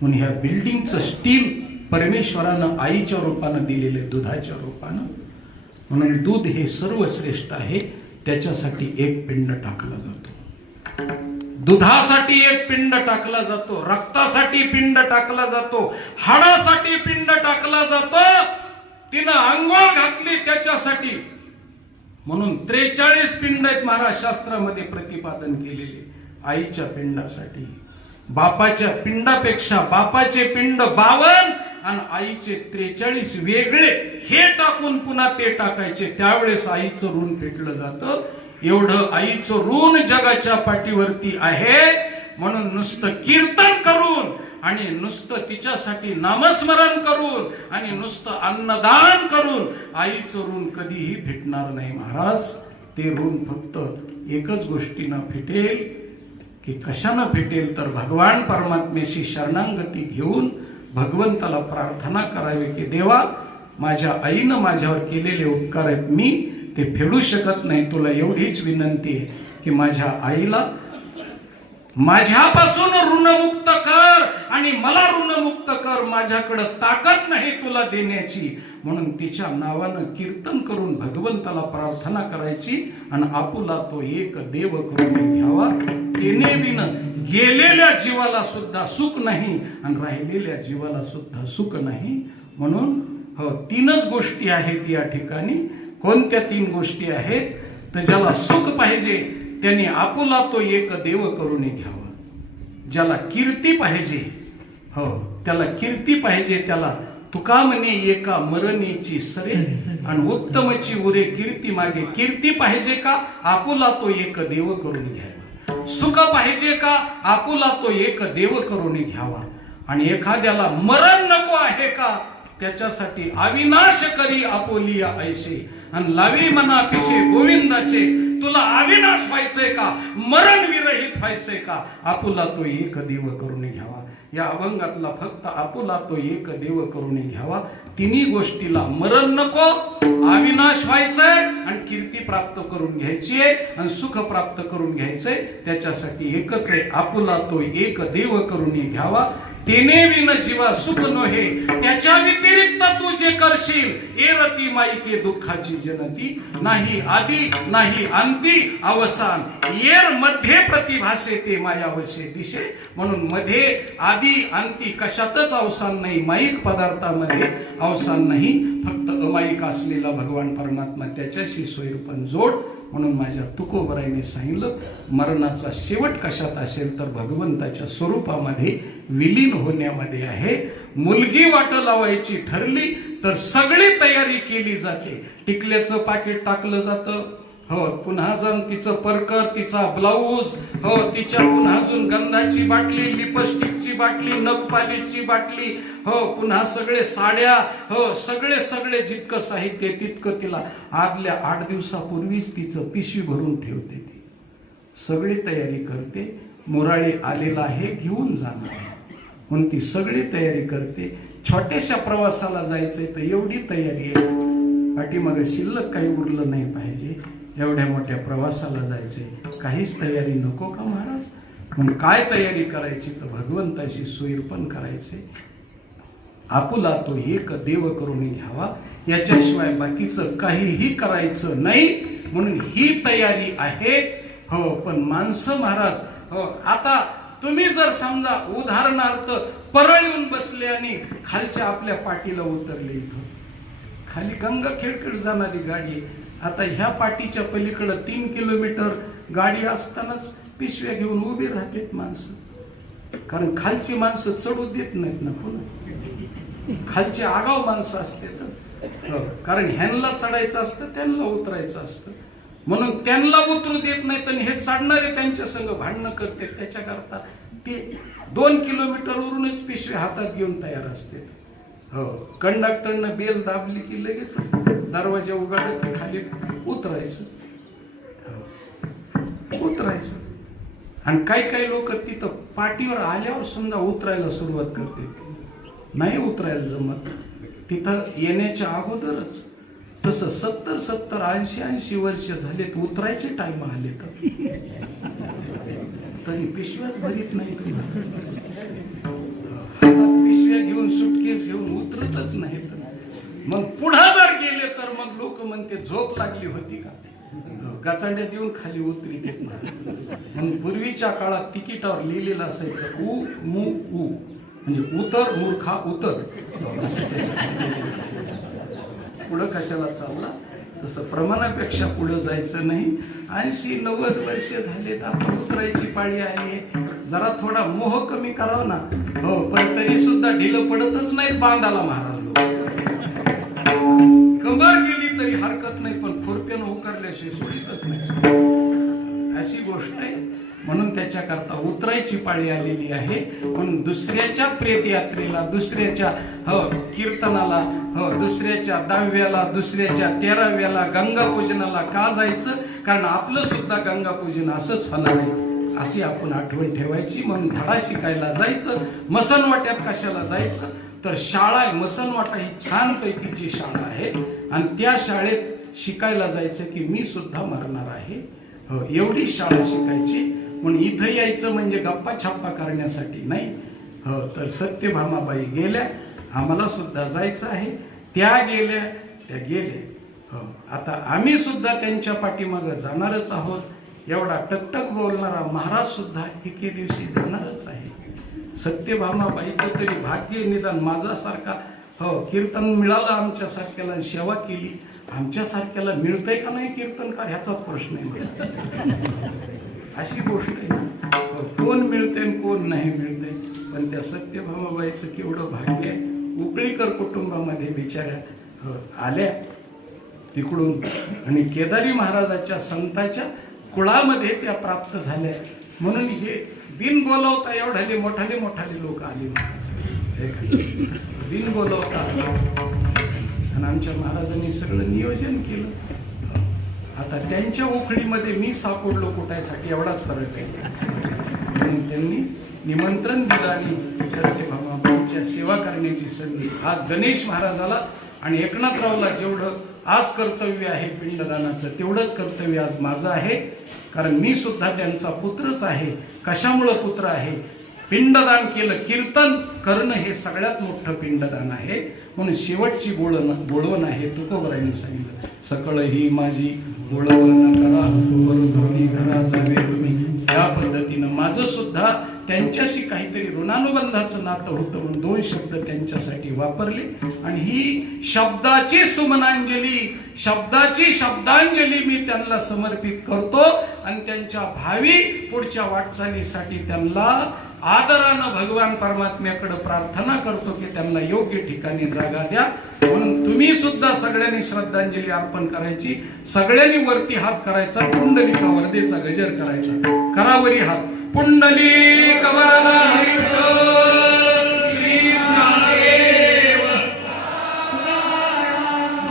म्हणून ह्या बिल्डिंगचं स्टील परमेश्वरानं आईच्या रूपानं दिलेले दुधाच्या रूपानं. म्हणून दूध हे सर्वश्रेष्ठ आहे. त्याच्यासाठी एक पिंड टाकला जातो, दुधासाठी एक पिंड टाकला जातो, रक्तासाठी पिंड टाकला जातो, हाडासाठी पिंड टाकला जातो. तिनं अंघोळ घातली त्याच्यासाठी. म्हणून 43 पिंड आहेत महाराज शास्त्रामध्ये प्रतिपादन केलेले आईच्या पिंडासाठी. बापाच्या पिंडापेक्षा बापाचे पिंड 52 आणि आईचे 43 वेगळे हे टाकून पुन्हा ते टाकायचे. त्यावेळेस आईचं ऋण फेडलं जातं. एवढं आईचं ऋण जगाच्या पाठीवरती आहे. म्हणून नुसतं कीर्तन करून आणि नुसतं तिच्यासाठी नामस्मरण करून आणि नुसतं अन्नदान करून आईचं ऋण कधीही फिटणार नाही महाराज. ते ऋण फक्त एकच गोष्टीनं फिटेल की कशानं फिटेल तर भगवान परमात्म्याशी शरणागती घेऊन भगवंताला प्रार्थना करावी की देवा माझ्या आईनं माझ्यावर केलेले उपकार आहेत, मी ते फेडू शकत नाही. तुला एवढीच विनंती आहे की माझ्या आईला माझ्यापासून ऋणमुक्त कर आणि मला ऋणमुक्त कर. माझ्याकडे ताकद नाही तुला देण्याची. म्हणून तिच्या नावानं कीर्तन करून भगवंताला प्रार्थना करायची आणि आपुला तो एक देव करून घ्यावा. तिने बिन गेलेल्या जीवाला सुद्धा सुख नाही आणि राहिलेल्या जीवाला सुद्धा सुख नाही. म्हणून हो 3च गोष्टी आहेत या ठिकाणी. कोणत्या 3 गोष्टी आहेत तर ज्याला सुख पाहिजे त्याने आपुला तो एक देव करून घ्यावा. ज्याला कीर्ती पाहिजे हो त्याला कीर्ती पाहिजे, त्याला तुका म्हणे एका मरणेची सरे आणि उत्तमची उरे कीर्ती मागे. कीर्ती पाहिजे का आपुला तो एक देव करून घ्यावा. सुख पाहिजे का आपुला तो एक देव करून घ्यावा. आणि एखाद्याला मरण नको आहे का त्याच्यासाठी अविनाश करी आपोलिया ऐसे आणि लावी मना पिशे गोविंदाचे. तुला अविनाश व्हायचंय का मरण विरहित व्हायचंय का आपुला तो एक देव करून घ्यावा. या अभंगातला फक्त आपुला तो एक देव करून घ्यावा. 3 गोष्टीला मरण नको, अविनाश व्हायचंय आणि कीर्ती प्राप्त करून घ्यायची आहे आणि सुख प्राप्त करून घ्यायचंय. त्याच्यासाठी एकच आहे आपुला तो एक देव करून घ्यावा. तेने विन जीवा सुख नोहे, त्याच्या व्यतिरिक्त तू जे करशील एरती माईके दुःखाची जनती. नाही आदी नाही अंती अवसान, येर मध्ये प्रतिभासे ते मायावशे दिशे. म्हणून मध्ये आदी अंती कशातच अवसान नाही, माईक पदार्थामध्ये अवसान नाही. फक्त अमाईक असलेला भगवान परमात्मा त्याच्याशी स्वरूपण जोड. म्हणून माझ्या तुकोबराईने सांगितलं मरणाचा शेवट कशात असेल तर भगवंताच्या स्वरूपामध्ये विलीन होण्यामध्ये आहे. मुलगी वाट लावायची ठरली तर सगळी तयारी केली जाते. टिकल्याचं पाकिट टाकलं जातं हो, पुन्हा अजून तिचं परकर, तिचा ब्लाऊज हो, तिच्या पुन्हा अजून गंधाची बाटली, लिपस्टिकची बाटली, नख पॉलिशची बाटली हो, पुन्हा सगळे साड्या हो, सगळे जितकं साहित्य तितकं तिला आदल्या 8 दिवसापूर्वीच तिचं पिशवी भरून ठेवते. ती सगळी तयारी करते. मुराळी आलेला आहे घेऊन जाणार म्हणून ती सगळी तयारी करते. छोट्याशा प्रवासाला जायचंय तर एवढी तयारी आहे. पाठीमागे शिल्लक काही उरलं नाही पाहिजे. एवढ्या मोठ्या प्रवासाला जायचे, काहीच तयारी नको का महाराज? मग काय तयारी करायची? तर भगवंताशी सुईर्पण करायचे. आपुला तो एक देव करून घ्यावा, याच्याशिवाय बाकीचं काहीही करायचं नाही. म्हणून ही तयारी आहे. हो, पण माणसं महाराज, हो, आता तुम्ही जर समजा उदाहरणार्थ परळ येऊन बसले आणि खालच्या आपल्या पाटीला उतरले, इथं खाली गंगाखेडकडे जाणारी गाडी, आता ह्या पाटीच्या पलीकडे 3 किलोमीटर गाडी असतानाच पिशव्या घेऊन उभी राहतात माणसं. कारण खालची माणसं चढू देत नाहीत ना, पुन्हा खालची आगाव माणसं असतात. कारण ह्यांना चढायचं असतं, त्यांना उतरायचं असतं, म्हणून त्यांना उतरू देत नाहीत. आणि हे चढणारे त्यांच्या संग भांडणं करते. त्याच्याकरता ते 2 किलोमीटरवरूनच पिशव्या हातात घेऊन तयार असते. हो, कंडक्टरनं बेल दाबली की लगेच दरवाजा उघडले की खाली उतरायचं. उतरायचं. आणि काही लोक तिथं पाठीवर आल्यावर समजा उतरायला सुरुवात करते. नाही उतरायला जमत तिथं येण्याच्या अगोदरच. तसं 70, 80 वर्ष झालेत, उतरायचे टाइम आले तरी पिशव्याच भरीत नाही. पिशव्या घेऊन सुटकेस घेऊन उतरतच नाहीत. मग पुढे जर गेले तर मग लोक म्हणते झोप लागली होती का, गाचांड्यात येऊन खाली उतरी देत नाही. म्हणून पूर्वीच्या काळात तिकिटावर लिहिलेलं असायचं उ मु उ, म्हणजे उतर मूर्खा उतर. पुढं कशाला चालला? तसं प्रमाणापेक्षा पुढे जायचं नाही. 80-90 वर्ष झालेत, आता उतरायची पाळी आली. जरा थोडा मोह कमी करावा ना. हो, पण तरी सुद्धा ढिलं पडतच नाही बांधाला महाराज लोक. कंबर गेली तरी हरकत नाही, पण खुरप्यानं उकारल्याशिवाय सोडीतच नाही. अशी गोष्ट आहे. म्हणून त्याच्याकरता उतरायची पाळी आलेली आहे. म्हणून दुसऱ्याच्या प्रेतयात्रेला, दुसऱ्याच्या कीर्तनाला, दुसऱ्याच्या 10व्याला, दुसऱ्याच्या 13व्याला गंगा पूजनाला का जायचं? कारण आपलं सुद्धा गंगा पूजन असंच होणार आहे, अशी आपण आठवण ठेवायची. म्हणून धडा शिकायला जायचं. मसनवाट्यात कशाला जायचं? तर शाळा आहे, मसनवाटा ही छानपैकीची शाळा आहे. आणि त्या शाळेत शिकायला जायचं की मी सुद्धा मरणार आहे. एवढी शाळा शिकायची. म्हणून इथं यायचं म्हणजे गप्पा छप्पा करण्यासाठी नाही. तर सत्यभामाबाई गेल्या, आम्हाला सुद्धा जायचं आहे. त्या गेल्या. आता आम्ही सुद्धा त्यांच्या पाठीमागे जाणारच आहोत. एवढा टकटक बोलणारा महाराज सुद्धा एके दिवशी जाणारच आहे. सत्यभामाबाईचं तरी भाग्य, निदान माझ्यासारखा कीर्तन मिळालं आमच्यासारख्याला, सेवा केली. आमच्यासारख्याला मिळतंय का नाही कीर्तनकार ह्याचाच प्रश्न आहे. अशी गोष्ट आहे. कोण मिळते कोण नाही मिळते. पण त्या सत्यभामाबाईचं केवढं भाग्य आहे. उपळीकर कुटुंबामध्ये बिचाऱ्या आल्या तिकडून आणि केदारी महाराजाच्या संताच्या कुळामध्ये त्या प्राप्त झाल्या. म्हणून हे बिन बोलवता एवढाले मोठाले लोक आले. बिन बोलवता आणि आमच्या महाराजांनी सगळं नियोजन केलं. आता त्यांच्या उखडीमध्ये मी सापडलो कुठायसाठी, एवढाच फरक आहे. म्हणून त्यांनी निमंत्रण दिलं आणि सत्यभामाबाईच्या सेवा करण्याची संधी. आज गणेश महाराजाला आणि एकनाथरावला जेवढं आज कर्तव्य आहे पिंडदानाचं, तेवढंच कर्तव्य आज माझं आहे. कारण मी सुद्धा त्यांचा पुत्रच आहे. कशामुळं पुत्र आहे? पिंडदान केलं. कीर्तन करणं हे सगळ्यात मोठं पिंडदान आहे. म्हणून शेवटची बोलवण आहे. तुकोबरायांनी सांगितलं, सकळ ही माझी बोलवण करा, दोन्ही घरा जावे तुम्ही. या पद्धतीनं माझं सुद्धा त्यांच्याशी काहीतरी ऋणानुबंधाचं नातं होतं म्हणून 2 शब्द त्यांच्यासाठी वापरले. आणि ही शब्दाची सुमनांजली, शब्दाची शब्दांजली मी त्यांना समर्पित करतो. आणि त्यांच्या भावी पुढच्या वाटचालीसाठी त्यांना आदरानं भगवान परमात्म्याकडे प्रार्थना करतो की त्यांना योग्य ठिकाणी जागा द्या. म्हणून तुम्ही सुद्धा सगळ्यांनी श्रद्धांजली अर्पण करायची. सगळ्यांनी वरती हात करायचा, पुंडलिका वरदेचा गजर करायचा. करावरी हात. पुंडलिक वरदा विठ्ठल श्री ज्ञानदेव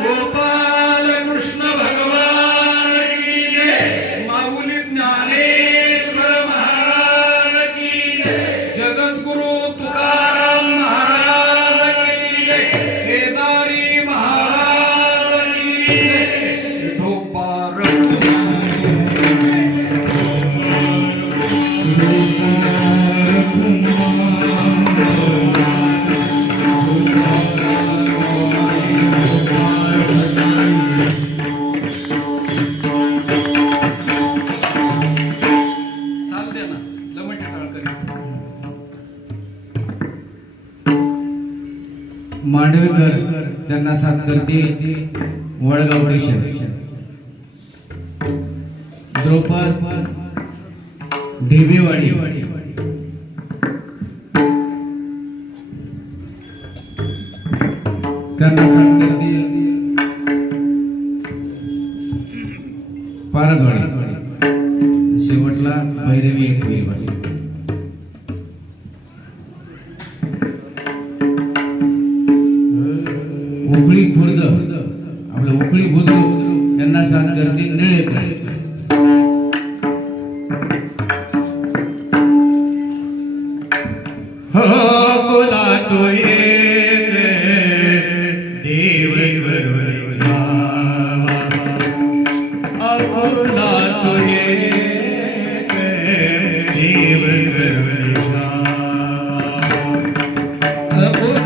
गोपाल कृष्ण भगवान की जय. माऊली ज्ञानेश्वर महाराज की जय. जगद्गुरु तुकाराम महाराज की जय. केदारी महाराज की चालू द्या ना लमटे टाळकरी. मांडवेकर त्यांना साथ करते वडगाव स्टेशन. द्रौपद ढेबेवाडी त्यांना साथ करते पारदवाडी. शेवटला भैरवी एक वाशी. उकळी खुर्द आपलं उकळी खुर्द यांना साथ करते निळेकर. कोला तो एक देव करून जावा, अकोला तो एक देव करून